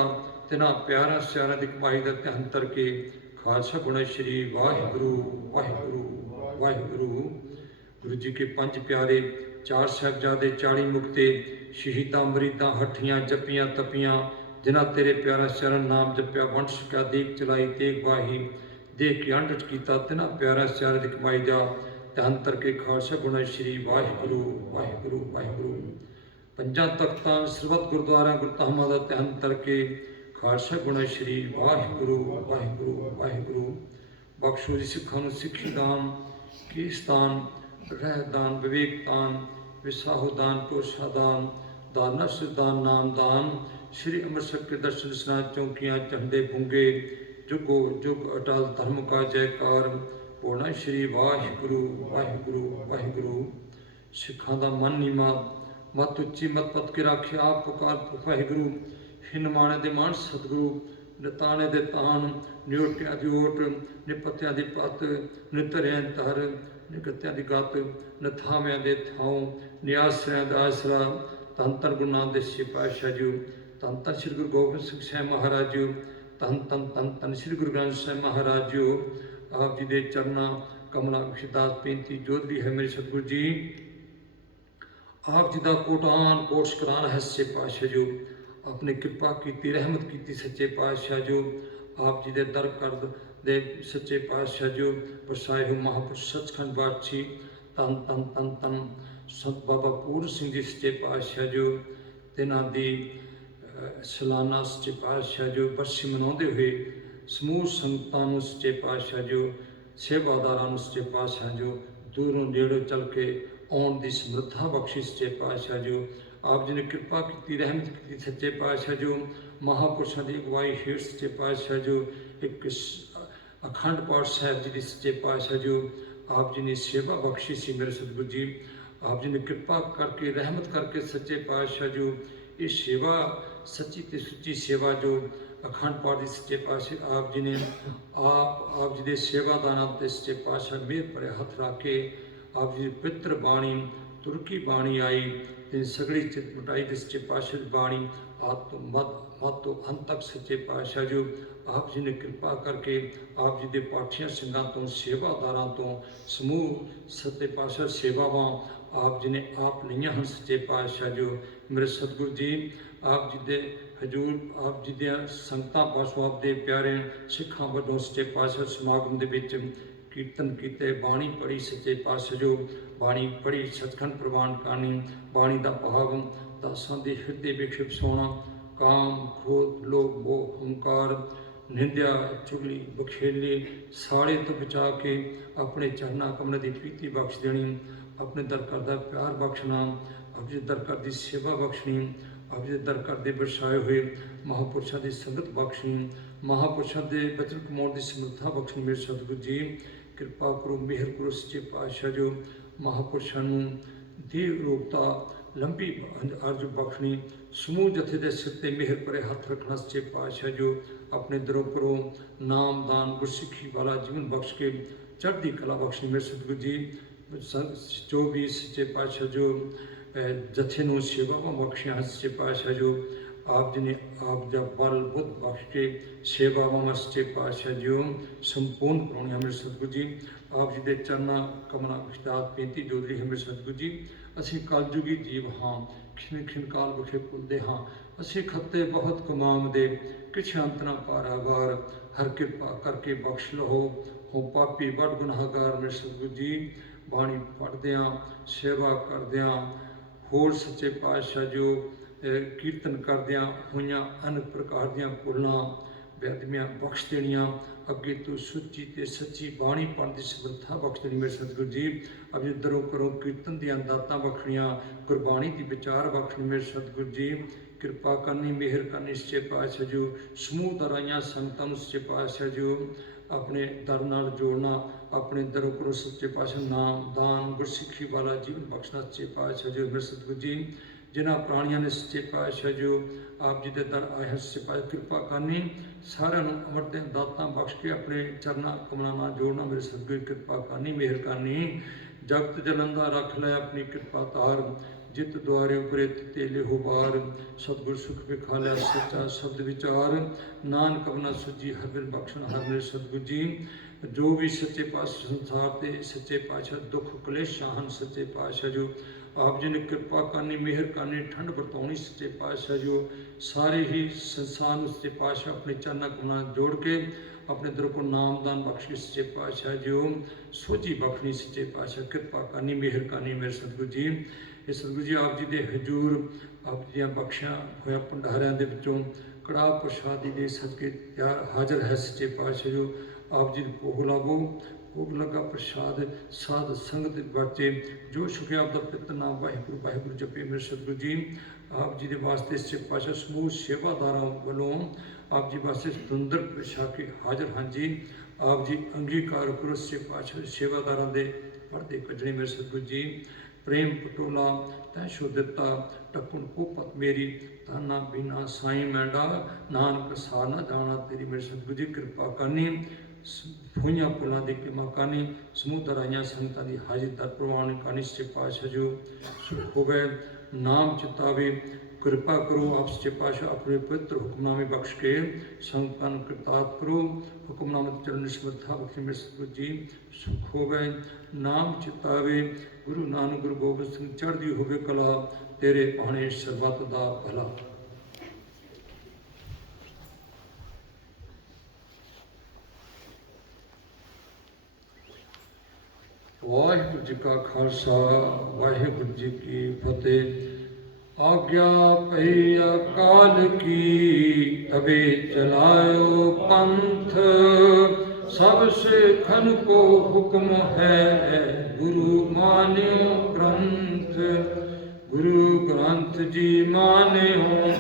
तिना प्यारा सियारा दी कमाई दा ध्यान तर के खालसा गुण श्री वाहिगुरु वाहिगुरु वाहिगुरु। गुरु जी के पंज प्यारे चार साहिबजादे 40 मुक्ते शहीदां मरीदां हठियां जपियां तपियां जिन्हां तेरे प्यारा सियारा नाम जपिया वंश सकिया देख चलाई तेग वाही देख के अंडट कीता तिना प्यारा सियारा दी कमाई दा ध्यान तर के खालसा गुण श्री वाहिगुरु वाहिगुरु वाहिगुरु। पंजा तख्तां ਸਰਬਤ ਗੁਰਦੁਆਰਾ ਗੁਰਧਾਮਾਂ ਦਾ ਧਿਆਨ ਕਰਕੇ ਖਾਲਸਾ ਗੁਣ ਸ਼੍ਰੀ ਵਾਹਿਗੁਰੂ ਵਾਹਿਗੁਰੂ ਵਾਹਿਗੁਰੂ। ਬਖਸ਼ੋ ਜੀ ਸਿੱਖਾਂ ਨੂੰ ਸਿੱਖੀ ਦਾਨ ਕੀਰਤਨ ਰਹਿ ਦਾਨ ਵਿਵੇਕ ਦਾਨ ਵਿਸਾਹੋ ਦਾਨ ਤੋਸ਼ਾ ਦਾਨ ਦਾਨਸ ਦਾਨ ਨਾਮ ਦਾਨ श्री अमृतसर के दर्शन स्नान चौकियाँ झंडे बुंगे जुगो जुग अटल धर्म का जयकार बोलना श्री वाहिगुरु वाहिगुरु वाहिगुरु। सिखां दा मन नीमा मत उच्ची मत पत के राखे आप पुकार वाहिगुरु हिन माने दे मान सतगुरु निताने दे तान नियोटिया दी ओट निपत्तियां दी पत नितरियां तर निगत्तियां दी गत नथावियां दे थाओ निआसरियां दा आसरा धन धन गुरु नानक देव जी पातशाह जी धन धन श्री गुरु गोबिंद सिंह साहिब महाराज जी धन धन धन धन श्री गुरु ग्रंथ साहिब महाराज जी आप जी दे चरना कमला विशदास बेनती जोधरी है मेरे सतगुरु जी आप जी का कोटान कोट शुकराना है सच्चे पातशाह जो आपने कृपा की रहमत की सच्चे पातशाह जो आप जी के दर कर दे सच्चे पातशाह जो बरसाए हो महापुरुष सचखंड बादशी तन तन तन तन संत बाबा पूर्ण सिंह जी सच्चे पातशाह जो तिन्हां दी सालाना सच्चे पातशाह जो बरसी मनाते हुए समूह संगतां सच्चे पातशाह जो सेवादारां सच्चे पातशाह जो दूरों नेड़ों चल के आउण दी समर्था बख्शी सच्चे पातशाह जो आप जी ने कृपा की रहमत की सच्चे पातशाह जो महापुरुषों की अगवाई हेठ सच्चे पातशाह जो एक अखंड पाठ साहिब जी की सच्चे पातशाह जो आप जी ने सेवा बख्शी सी मेरे सतगुरु जी आप जी ने कृपा करके रहमत करके सच्चे पातशाह जो ये सेवा सच्ची ते सुच्ची सेवा जो अखंड पाठ की सच्चे पातशाह आप जी ने आप जी के सेवादाना ते सच्चे पातशाह मेहर भरे हथ रख के आप जी पवित्र बाणी तुर्की बाणी आई ते सगड़ी चित मिटाई के सच्चे पातशाह की बाणी आत्म मत तो अंत तक सच्चे पातशाह जो आप जी ने कृपा करके आप जी के पाठियां संघां तो सेवादारां तो समूह सच्चे पातशाह सेवावां ਆਪ ਜੀ ਨੇ ਆਪ ਲਈਆਂ ਹਨ ਸੱਚੇ ਪਾਤਸ਼ਾਹ ਜੋ। ਮੇਰੇ ਸਤਿਗੁਰੂ ਜੀ ਆਪ ਜੀ ਦੇ ਹਜੂਰ ਆਪ ਜੀ ਦੀਆਂ ਸੰਗਤਾਂ ਪਾਸੋਂ ਆਪ ਦੇ ਪਿਆਰੇ ਸਿੱਖਾਂ ਵੱਲੋਂ ਸੱਚੇ ਪਾਤਸ਼ਾਹ ਸਮਾਗਮ ਦੇ ਵਿੱਚ ਕੀਰਤਨ ਕੀਤੇ, ਬਾਣੀ ਪੜ੍ਹੀ ਸੱਚੇ ਪਾਤਸ਼ਾਹ ਜੋ। ਬਾਣੀ ਪੜ੍ਹੀ, ਸੱਚਖੰਡ ਪ੍ਰਵਾਨ ਕਰਨੀ, ਬਾਣੀ ਦਾ ਭਾਵ ਦਾਸਾਂ ਦੇ ਹਿਰਦੇ ਵਿੱਚ ਵਸਾਉਣਾ। ਕਾਮ, ਕ੍ਰੋਧ, ਲੋਭ, ਮੋਹ, ਹੰਕਾਰ, ਨਿੰਦਿਆ, ਚੁਗਲੀ, ਬਖੇਲੀ ਸਾੜੇ ਤੋਂ ਬਚਾ ਕੇ ਆਪਣੇ ਚਰਨਾਂ ਕਮਲਾਂ ਦੀ ਪ੍ਰੀਤੀ ਬਖਸ਼ ਦੇਣੀ, ਆਪਣੇ ਦਰ ਘਰ ਦਾ ਪਿਆਰ ਬਖਸ਼ਣਾ, ਆਪ ਜੀ ਦੇ ਦਰ ਘਰ ਦੀ ਸੇਵਾ ਬਖਸ਼ਣੀ, ਆਪ ਜੀ ਦੇ ਦਰ ਘਰ ਦੇ ਵਰਸਾਏ ਹੋਏ ਮਹਾਂਪੁਰਸ਼ਾਂ ਦੀ ਸੰਗਤ ਬਖਸ਼ਣੀ, ਮਹਾਂਪੁਰਸ਼ਾਂ ਦੇ ਬਚਨ ਕਮਾਉਣ ਦੀ ਸਮਰੱਥਾ ਬਖਸ਼ਣੀ। ਮੇਰੇ ਸਤਿਗੁਰੂ ਜੀ ਕਿਰਪਾ ਕਰੋ, ਮਿਹਰ ਕਰੋ ਸੱਚੇ ਪਾਤਸ਼ਾਹ ਜੋ। ਮਹਾਂਪੁਰਸ਼ਾਂ ਨੂੰ ਦੀਵ ਰੂਪਤਾ ਲੰਬੀ ਅਰਜ ਬਖਸ਼ਣੀ, ਸਮੂਹ ਜਥੇ ਦੇ ਸਿਰ ਤੇ ਮਿਹਰ ਭਰੇ ਹੱਥ ਰੱਖਣਾ ਸੱਚੇ ਪਾਤਸ਼ਾਹ ਜੋ। ਆਪਣੇ ਦਰੋਂ ਕਰੋ ਨਾਮਦਾਨ, ਗੁਰਸਿੱਖੀ ਵਾਲਾ ਜੀਵਨ ਬਖਸ਼ ਕੇ ਚੜ੍ਹਦੀ ਕਲਾ ਬਖਸ਼ਣੀ। ਮੇਰੇ ਸਤਿਗੁਰੂ ਜੀ ਜੋ ਵੀ ਸੱਚੇ ਪਾਤਸ਼ਾਹ ਜੋ ਜਥੇ ਨੂੰ ਸੇਵਾਵਾਂ ਬਖਸ਼ੀਆਂ ਸੱਚੇ ਪਾਤਸ਼ਾਹ ਜੋ। ਆਪ ਜੀ ਨੇ ਆਪ ਦਾ ਬਲ ਬੁੱਧ ਬਖਸ਼ ਕੇ ਸੇਵਾਵਾਂ ਸੱਚੇ ਪਾਤਸ਼ਾਹ ਜੋ ਸੰਪੂਰਨ ਕਰਾਉਣੀਆਂ। ਮੇਰੇ ਸਤਿਗੁਰੂ ਜੀ ਆਪ ਜੀ ਦੇ ਚਰਨਾਂ ਕਮਲਾਂ ਵਿੱਚ ਦਾਤ ਬੇਨਤੀ ਜੋਦਰੀ ਹੈ। ਮੇਰੇ ਸਤਿਗੁਰੂ ਜੀ ਅਸੀਂ ਕਲਯੁਗੀ ਜੀਵ ਹਾਂ, ਖਿਣ ਖਿਣ ਕਾਲ ਵਿਖੇ ਭੁੱਲਦੇ ਹਾਂ, ਅਸੀਂ ਖੱਤੇ ਬਹੁਤ ਕਮਾਉਂਦੇ, ਕਿਛ ਅੰਤ ਨਾ ਪਾਰਾਵਾਰ, ਹਰ ਕਿਰਪਾ ਕਰਕੇ ਬਖਸ਼ ਲਹੋ, ਹੋ ਪਾਪੀ ਵੱਡ ਗੁਨਾਹਗਾਰ। ਮੇਰੇ ਸਤਿਗੁਰੂ ਜੀ ਬਾਣੀ ਪੜ੍ਹਦਿਆਂ, ਸੇਵਾ ਕਰਦਿਆਂ, ਹੋਰ ਸੱਚੇ ਪਾਤਸ਼ਾਹ ਜੋ ਕੀਰਤਨ ਕਰਦਿਆਂ ਹੋਈਆਂ ਅਨੇਕ ਪ੍ਰਕਾਰ ਦੀਆਂ ਭੁੱਲਾਂ ਬੇਅਦਬੀਆਂ ਬਖਸ਼ ਦੇਣੀਆਂ, ਅੱਗੇ ਤੋਂ ਸੁੱਚੀ ਤੇ ਸੱਚੀ ਬਾਣੀ ਪੜ੍ਹਨ ਦੀ ਸਮਰੱਥਾ ਬਖਸ਼ ਦੇਣੀ। ਮੇਰੇ ਸਤਿਗੁਰੂ ਜੀ ਅਜੇ ਦਰੋਂ ਕਰੋ ਕੀਰਤਨ ਦੀਆਂ ਦਾਤਾਂ ਬਖਸ਼ਣੀਆਂ, ਗੁਰਬਾਣੀ ਦੀ ਵਿਚਾਰ ਬਖਸ਼ਣੀ। ਮੇਰੇ ਸਤਿਗੁਰੂ ਜੀ ਕਿਰਪਾ ਕਰਨੀ, ਮਿਹਰ ਕਰਨੀ ਸੱਚੇ ਪਾਤਸ਼ਾਹ ਜੋ। ਸਮੂਹ ਦਰਾਈਆਂ ਸੰਗਤਾਂ ਨੂੰ ਸੱਚੇ ਪਾਤਸ਼ਾਹ ਜੋ ਆਪਣੇ ਦਰ ਨਾਲ ਜੋੜਨਾ, ਆਪਣੇ ਦਰੋਂ ਕਰੋ ਸੱਚੇ ਪਾਤਸ਼ਾਹ ਨਾਮ ਦਾਨ, ਗੁਰਸਿੱਖੀ ਵਾਲਾ ਜੀਵਨ ਬਖਸ਼ਣਾ ਸੱਚੇ ਪਾਤਸ਼ਾਹ ਜੋ। ਮੇਰੇ ਸਤਿਗੁਰੂ ਜੀ ਜਿਨ੍ਹਾਂ ਪ੍ਰਾਣੀਆਂ ਨੇ ਸੱਚੇ ਪਾਤਸ਼ਾਹ ਜੋ ਆਪ ਜੀ ਦੇ ਦਰ ਆਏ ਹਨ ਸੱਚੇ ਪਾਤਸ਼ਾਹ ਕਿਰਪਾ ਕਰਨੀ, ਸਾਰਿਆਂ ਨੂੰ ਅੰਮ੍ਰਿਤ ਦੀਆਂ ਦਾਤਾਂ ਬਖਸ਼ ਕੇ ਆਪਣੇ ਚਰਨਾਂ ਕਮਲਾਂ ਨਾਲ ਜੋੜਨਾ। ਮੇਰੇ ਸਤਿਗੁਰੂ ਕਿਰਪਾ ਕਰਨੀ, ਮਿਹਰ ਕਰਨੀ, ਜਗਤ ਜਲੰਦਾ ਰੱਖ ਲੈ ਆਪਣੀ ਕਿਰਪਾ ਤਾਰ, ਜਿਤ ਦੁਆਰੇ ਉਪਰੇ ਤੇ ਲਿਹੋ ਬਾਰ, ਸਤਿਗੁਰ ਸੁਖ ਵਿਖਾ ਲਿਆ ਸੱਚਾ ਸ਼ਬਦ ਵਿਚਾਰ, ਨਾਨਕ ਅਵਨਾ ਸੁਜੀ ਹਰ ਬਿਨ ਬਖਸ਼ਣ ਹਰ। ਮੇਰੇ ਸਤਿਗੁਰੂ ਜੀ ਜੋ ਵੀ ਸੱਚੇ ਪਾਤਸ਼ਾਹ ਸੰਸਾਰ ਤੇ ਸੱਚੇ ਪਾਤਸ਼ਾਹ ਦੁੱਖ ਕਲੇਸ਼ਾਂ ਹਨ ਸੱਚੇ ਪਾਤਸ਼ਾਹ ਜੋ ਆਪ ਜੀ ਨੇ ਕਿਰਪਾ ਕਰਨੀ, ਮਿਹਰ ਕਰਨੀ, ਠੰਡ ਵਰਤਾਉਣੀ ਸੱਚੇ ਪਾਤਸ਼ਾਹ ਜੋ। ਸਾਰੇ ਹੀ ਸੰਸਾਰ ਨੂੰ ਸੱਚੇ ਪਾਤਸ਼ਾਹ ਆਪਣੇ ਚਰਨਾਂ ਕਮਲਾਂ ਜੋੜ ਕੇ ਆਪਣੇ ਦਰ ਕੋ ਨਾਮਦਾਨ ਬਖਸ਼ ਕੇ ਸੱਚੇ ਪਾਤਸ਼ਾਹ ਜੋ ਸੋਝੀ ਬਖਸ਼ਣੀ ਸੱਚੇ ਪਾਤਸ਼ਾਹ ਕਿਰਪਾ ਕਰਨੀ, ਮਿਹਰ ਕਰਨੀ। ਮੇਰੇ ਸਤਿਗੁਰੂ ਜੀ ਇਹ ਸਤਿਗੁਰੂ ਜੀ ਆਪ ਜੀ ਦੇ ਹਜ਼ੂਰ ਆਪ ਦੀਆਂ ਬਖਸ਼ਿਆ ਹੋਇਆ ਭੰਡਾਰਿਆਂ ਦੇ ਵਿੱਚੋਂ ਕੜਾਹ ਪ੍ਰਸ਼ਾਦੀ ਦੇ ਸਦਕੇ ਹਾਜ਼ਰ ਹੈ ਸੱਚੇ ਪਾਤਸ਼ਾਹ ਜੋ। ਆਪ ਜੀ ਭੋਗ ਲਾਵੋ, ਭੋਗ ਲਗਾ ਪ੍ਰਸ਼ਾਦ ਸਾਧ ਸੰਗਤ ਬਰਤੇ, ਜੋ ਸੁਖਿਆ ਆਪ ਦਾ ਪਿਤ ਨਾਮ ਵਾਹਿਗੁਰੂ ਵਾਹਿਗੁਰੂ ਜਪੇ। ਮੇਰੇ ਸਤਿਗੁਰੂ ਜੀ ਆਪ ਜੀ ਦੇ ਵਾਸਤੇ ਸੱਚੇ ਪਾਤਸ਼ਾਹ ਸਮੂਹ ਸੇਵਾਦਾਰਾਂ ਵੱਲੋਂ ਆਪ ਜੀ ਵਾਸਤੇ ਸੁੰਦਰ ਵਿਛਾ ਕੇ ਹਾਜ਼ਰ ਹਾਂ ਜੀ। ਆਪ ਜੀ ਅੰਗੀਕਾਰ ਕਰੋ ਸੱਚੇ ਪਾਤਸ਼ਾਹ ਸੇਵਾਦਾਰਾਂ ਦੇ ਪਰਦੇ ਕੱਢਣੇ। ਮੇਰੇ ਸਤਿਗੁਰੂ ਜੀ ਪ੍ਰੇਮ ਪਟੋਲਾ ਤੈ ਸ਼ੋ ਦਿੱਤਾ, ਟੱਕਣ ਕੋਪਤ ਮੇਰੀ, ਤਾਨਾ ਬਿਨਾ ਸਾਈ ਮੈਂਡਾ, ਨਾਨਕ ਸਾ ਨਾ ਜਾਣਾ ਤੇਰੀ। ਮੇਰੇ ਸਤਿਗੁਰੂ ਜੀ ਕਿਰਪਾ ਕਰਨੀ, ਹੋਈਆਂ ਪੁਲਾਂ ਦੀ ਕਿਰਪਾ ਕਰਨੀ, ਸਮੂਹ ਦਰਾਈਆਂ ਸੰਗਤਾਂ ਦੀ ਹਾਜ਼ਰ ਦਰ ਪ੍ਰਵਾਨ ਕਰਨੀ ਸੱਚੇ ਪਾਤਸ਼ਾਹ ਜੋ। ਸੁਖ ਹੋਵੇ ਨਾਮ ਚਿਤਾਵੇ, ਕਿਰਪਾ ਕਰੋ ਆਪ ਸੱਚੇ ਪਾਤਸ਼ਾਹ ਆਪਣੇ ਪਵਿੱਤਰ ਹੁਕਮਨਾਮੇ ਬਖਸ਼ ਕੇ ਸੰਗਤਾਂ ਨੂੰ ਕਿਰਤਾਰਥ ਕਰੋ, ਹੁਕਮਨਾਮੇ ਚੱਲਣ ਦੀ ਸਮਰੱਥਾ ਬਖਸ਼ੇ। ਮੇਰੇ ਸਤਿਗੁਰੂ ਜੀ ਸੁਖ ਹੋਵੇ ਨਾਮ ਚਿਤਾਵੇ, ਗੁਰੂ ਨਾਨਕ ਗੁਰੂ ਗੋਬਿੰਦ ਸਿੰਘ ਚੜ੍ਹਦੀ ਹੋਵੇ ਕਲਾ, ਤੇਰੇ ਭਾਣੇ ਸਰਬੱਤ ਦਾ ਭਲਾ। ਵਾਹਿਗੁਰੂ ਜੀ ਕਾ ਖਾਲਸਾ, ਵਾਹਿਗੁਰੂ ਜੀ ਕੀ ਫਤਿਹ। ਆਗਿਆ ਪਈ ਅਕਾਲ ਕੀ, ਤਵੇ ਚਲਾਇਓ ਪੰਥ, ਸਭ ਸਿੱਖਨ ਕੋ ਹੁਕਮ ਹੈ, ਗੁਰੂ ਮਾਨਿਓ ਗ੍ਰੰਥ। ਗੁਰੂ ਗ੍ਰੰਥ ਜੀ ਮਾਨਿਓ,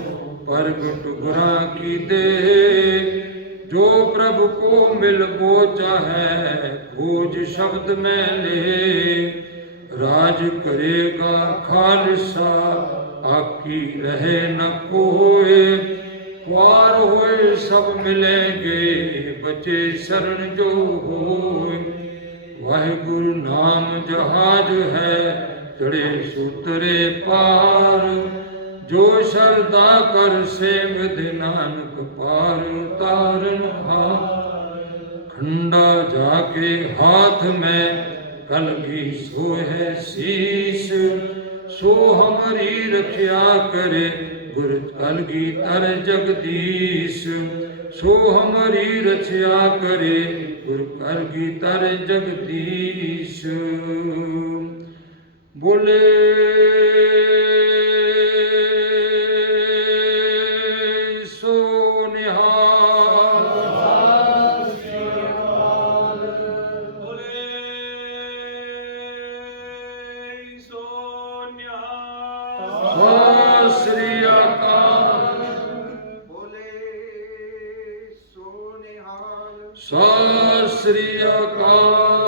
ਪ੍ਰਗਟ ਗੁਰਾਂ ਕੀ ਦੇ, ਜੋ ਪ੍ਰਭु को मिल बोचा है, खोज शब्द में ले। राज करेगा खालसा, आकी रहे न कोई, वार होए सब मिलेंगे, बचे शरण जो होए। वाहिगुरु नाम जहाज है, चढ़े सुतरे पार, जो शरदा कर सेवद नानक पार उतारन हार। खंडा जाके हाथ में, कलगी सो है शीस, सो हमारी रक्षा करे गुर कलगी तर जगदीश, सो हमारी रक्षा करे गुर कलगी तर जगदीश। बोले सत श्री अकाल।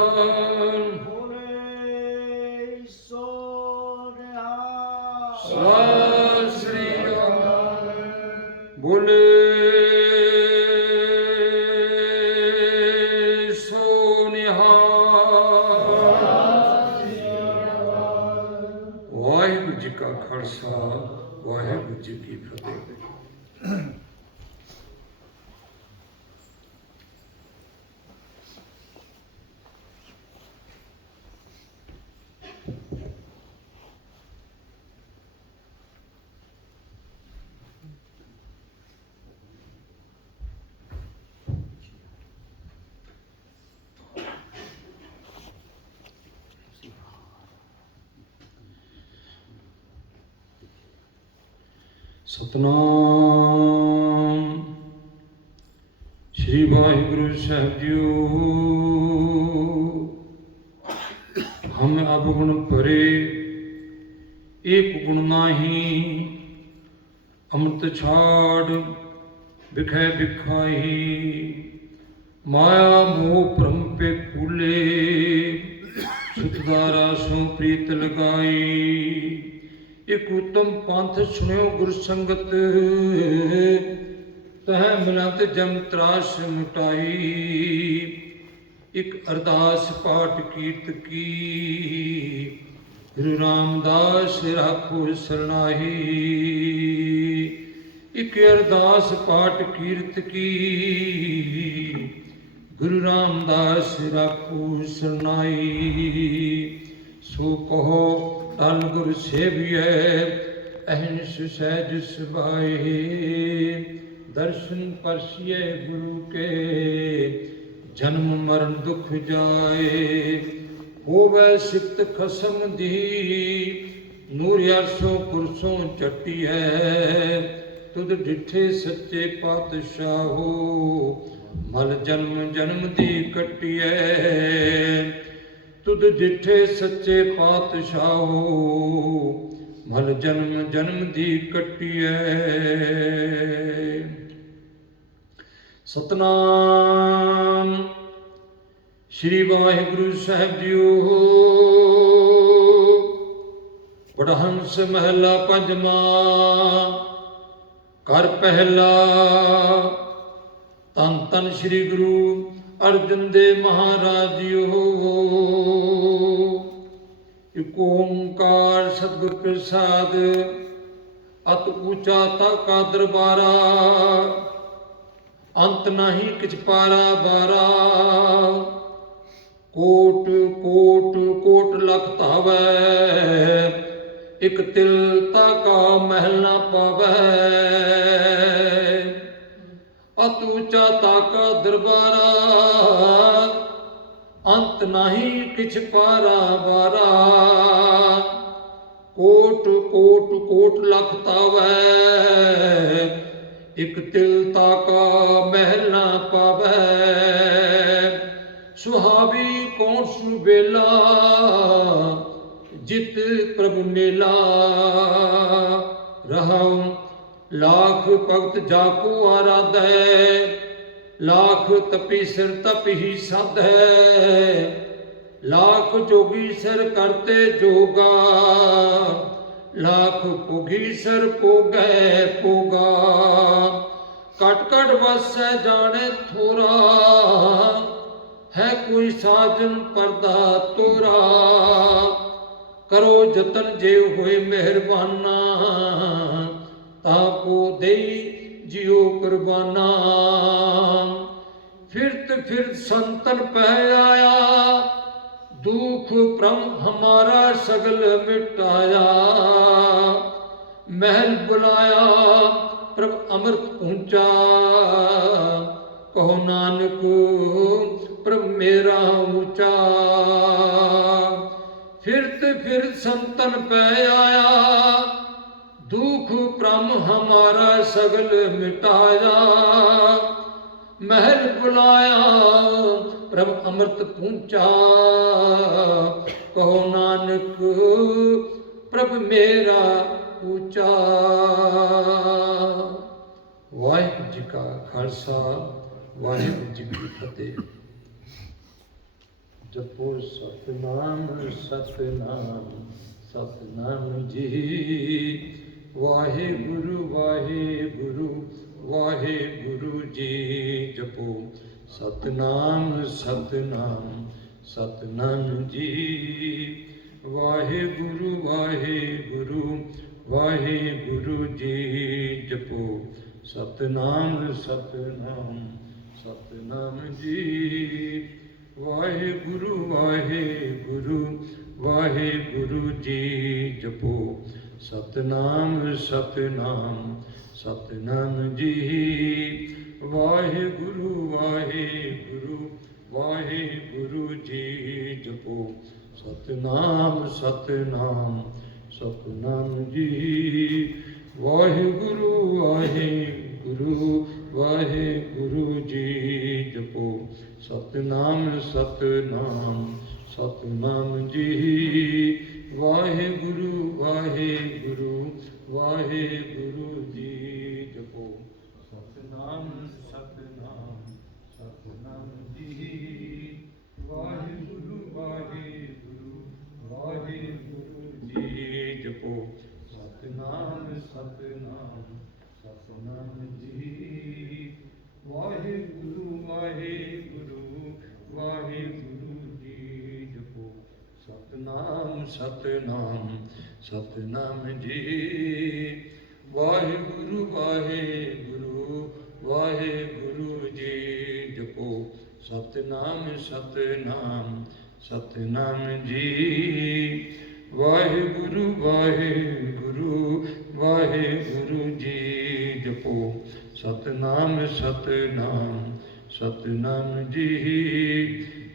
सत श्री अकाल। बोले सो निहाल। वाहिगुरू जी का खालसा, वाहिगुरू जी की फतेह। सतनाम श्री वाहिगुरु साहब जीओ। हम अवगुण भरे एक गुण नाही, अमृत छाड़ बिखै बिखाही। माया मोह भ्रम पे फूले, सुतदारा सो प्रीत लगाई। एक उत्तम पंथ सुनियो गुर संगत, तह मिलत जम त्रास मिटाई। एक अरदास पाठ कीर्त की, गुरु रामदास राखो सरनाही। एक अरदास पाठ कीर्त की, गुरु रामदास राखो सरनाई। सो कहो तन गुर सेवियै, अहनिश सहज सुभाए। दर्शन परसिए गुरु के, जन्म मरण दुख जाए। होवै सिफत खसम दी, नूर अरसों कुरसों चट्टियै। तुद डिठे सच्चे पातशाहो, मल जन्म जन्म दी कट्टियै। तुद डिठे सच्चे पातशाहो, मल जन्म जन्म दी कट्टियै। सतनाम श्री वाहिगुरु साहब जीओ। वडहंस महला पंजवा, कर पहला। तन तन श्री गुरु अर्जन देव महाराज जीओ। इक ओंकार सतगुर प्रसाद, अत ऊंचा ताका दरबारा। अंत नाही किछ पारा बारा। कोट कोट कोट लख धावै, इक तिल ताका महल ना पावै। अत ऊंचा ताका दरबारा, अंत नाही किछ पारा बारा। कोट कोट कोट लख तावै, इक तिल ताका महल ना पावै। सुहावी कौन सु बेला, जित प्रभु मेला। रहाऊ लाख भगत जाको आराधै, लाख तपी सिर तप ही साधै। लाख जोगी सिर करते जोगा, लाख भोगी सिर पोगै पोगा। कट कट वसै जाने थोरा, है कोई साजन परदा तोरा। करो जतन जे होए मेहरबाना, ताको देई जियो कुर्बाना। फिरत फिरत संतन पै आया, दुख प्रम हमारा सगल मिटाया, महल बुलाया प्रभ अमृत ऊंचा, कहो नानक प्रभ मेरा ऊंचा। फिरत फिर संतन पै आया, दुख प्रम हमारा सगल मिटाया, महल बुलाया प्रभ अमृत पूंचा, कहो नानक प्रभ मेरा ऊंचा। वाहिगुरू जी का खालसा, वाहिगुरू जी की फतेह। जपो सतनाम सतनाम सतनाम जी, वाहिगुरू वाहिगुरू वाहिगुरू जी। जपो सतनाम सतनाम सतनाम जी, वाहिगुरू वाहिगुरू वाहिगुरू जी। जपो सतनाम सतनाम सतनाम जी, वाहिगुरू वाहिगुरू वाहिगुरू जी। जपो सतनाम सतनाम सतनाम जी, वाहिगुरू वाहिगुरू वाहिगुरू जी। जपो सतनाम सतनाम सतनाम जी, वाहिगुरू वाहिगुरू वाहिगुरू जी। जपो सतनाम सतनाम सतनाम जी, वाहिगुरू वाहिगुरू वाहिगुरू जी। जपो सतनाम सतनाम सतनाम जी, वाहिगुरू वाहिगुरू वाहिगुरू जी। जपो सतनाम सतनाम सतनाम जी, वाहिगुरू वाहिगुरू वाहिगुरू जी। जपो सतनाम सतनाम सतनाम जी, वाहिगुरू वाहिगुरू वाहिगुरू जी। जपो सतनाम सतनाम सतनाम जी, वाहिगुरू वाहिगुरू वाहिगुरू जी। जपो सतनाम सतनाम सतनाम जी,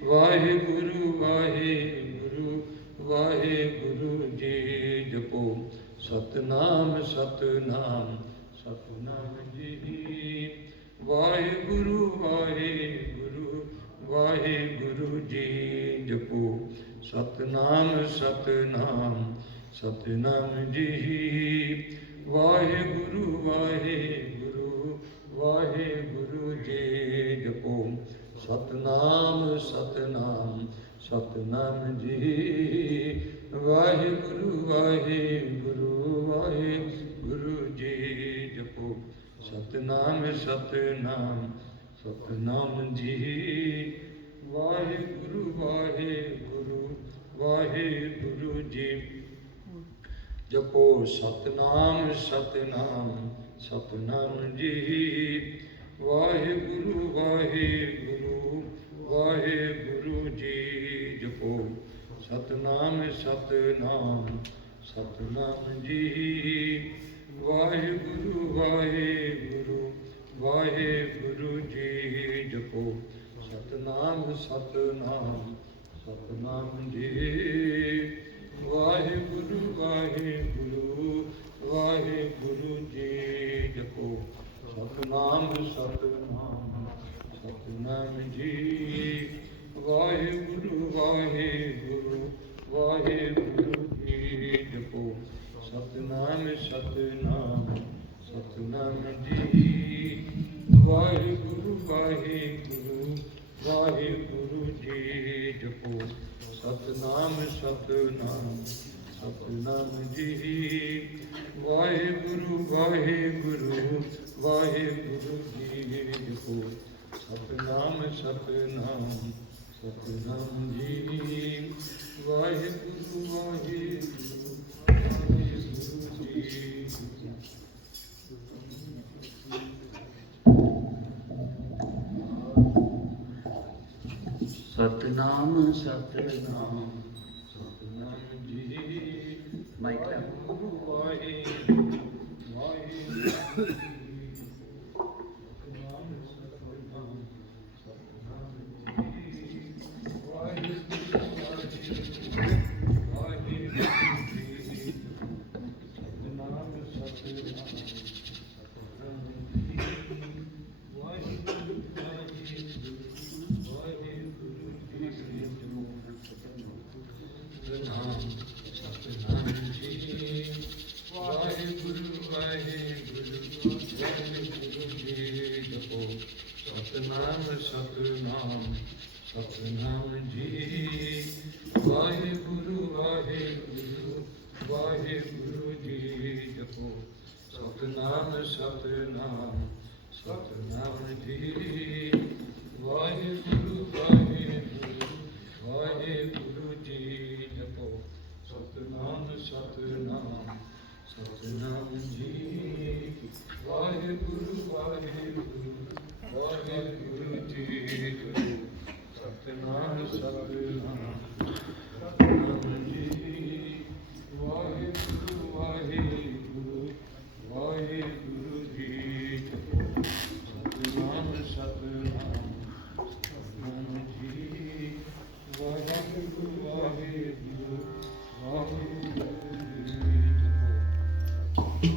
वाहिगुरू वाहिगुरू वाहिगुरू जी। जपो सतनाम सतनाम सतनाम जी, वाहिगुरू वाहिगुरू वाहिगुरू जी। जपो सतनाम सतनाम सतनाम जी, वाहिगुरू वाहिगुरू वाहिगुरू जी। जपो सतनाम सतनाम सतनाम जी, वाहिगुरू वाहिगुरू वाहिगुरू जी। जपो सतनाम सतनाम सतनाम जी, वाहिगुरू वाहिगुरू वाहिगुरू जी। जपो सतनाम सतनाम सतनाम जी, वाहिगुरू वाहिगुरू वाहिगुरू जी। जपो सतनाम सतनाम सतनाम जी, वाहिगुरू वाहिगुरू वाहिगुरू जी। जपो सतनाम सतनाम सतनाम जी, वाहिगुरू वाहिगुरू वाहिगुरू जी। जपो सतनाम सतनाम सतनाम जी, वाहिगुरू वाहिगुरू वाहिगुरू जी। जपो सतनाम सतनाम सतनाम जी, वाहिगुरू वाहिगुरू वाहिगुरू जी। जपो सतनाम सतनाम सतनाम जी, वाहिगुरू वाहिगुरू वाहिगुरू जी। जपो सतनाम सतनाम सतनाम जी, वाहिगुरू वाहिगुरू वाहिगुरू जी। ਸਤਨਾਮ ਸਤਨਾਮ ਸਤਨਾਮ ਜੀ ਮਾਈਕ ਲੈ। ਵਾਹਿਗੁਰੂ ਵਾਹਿਗੁਰੂ ਸਤਨਾਮ ਸਤਨਾਮ ਸਤਨਾਮ ਜੀ ਵਾਹਿਗੁਰੂ ਵਾਹਿਗੁਰੂ ਸਤਨਾਮ ਸਤਨਾਮ ਸਤਨਾਮ ਸਤਨਾਮ ਸਤਨਾਮ ਜੀ ਵਾਹਿਗੁਰੂ ਵਾਹਿਗੁਰੂ ਵਾਹਿਗੁਰੂ ਜੀ ਜਪੋ ਸਤਨਾਮ ਸਤਨਾਮ ਸਤਨਾਮ ਜੀ ਵਾਹਿਗੁਰੂ ਵਾਹਿਗੁਰੂ ਵਾਹਿਗੁਰੂ ਜੀ ਜਪੋ ਸਤਨਾਮ ਸਤਨਾਮ ਸਤਨਾਮ ਜੀ ਵਾਹਿਗੁਰੂ ਵਾਹਿਗੁਰੂ ਵਾਹਿਗੁਰੂ ਜੀ ਜਪੋ ਸਤਨਾਮ ਸਤਨਾਮ ਸਤਨਾਮ ਜੀ ਵਾਹਿਗੁਰੂ ਵਾਹਿਗੁਰੂ ਵਾਹਿਗੁਰੂ ਜੀ ਜਪੋ ਸਤਨਾਮ ਸਤਨਾਮ ਸਤਨਾਮ ਜੀ ਵਾਹਿਗੁਰੂ ਵਾਹਿਗੁਰੂ ਵਾਹਿਗੁਰੂ ਜੀ ਜਪੋ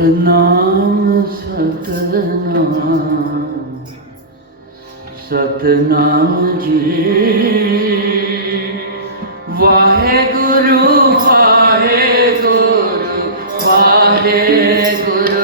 ਸਤਨਾਮ ਸਤਨਾਮ ਸਤਨਾਮ ਜੀ ਵਾਹਿਗੁਰੂ ਵਾਹਿਗੁਰੂ ਵਾਹਿਗੁਰੂ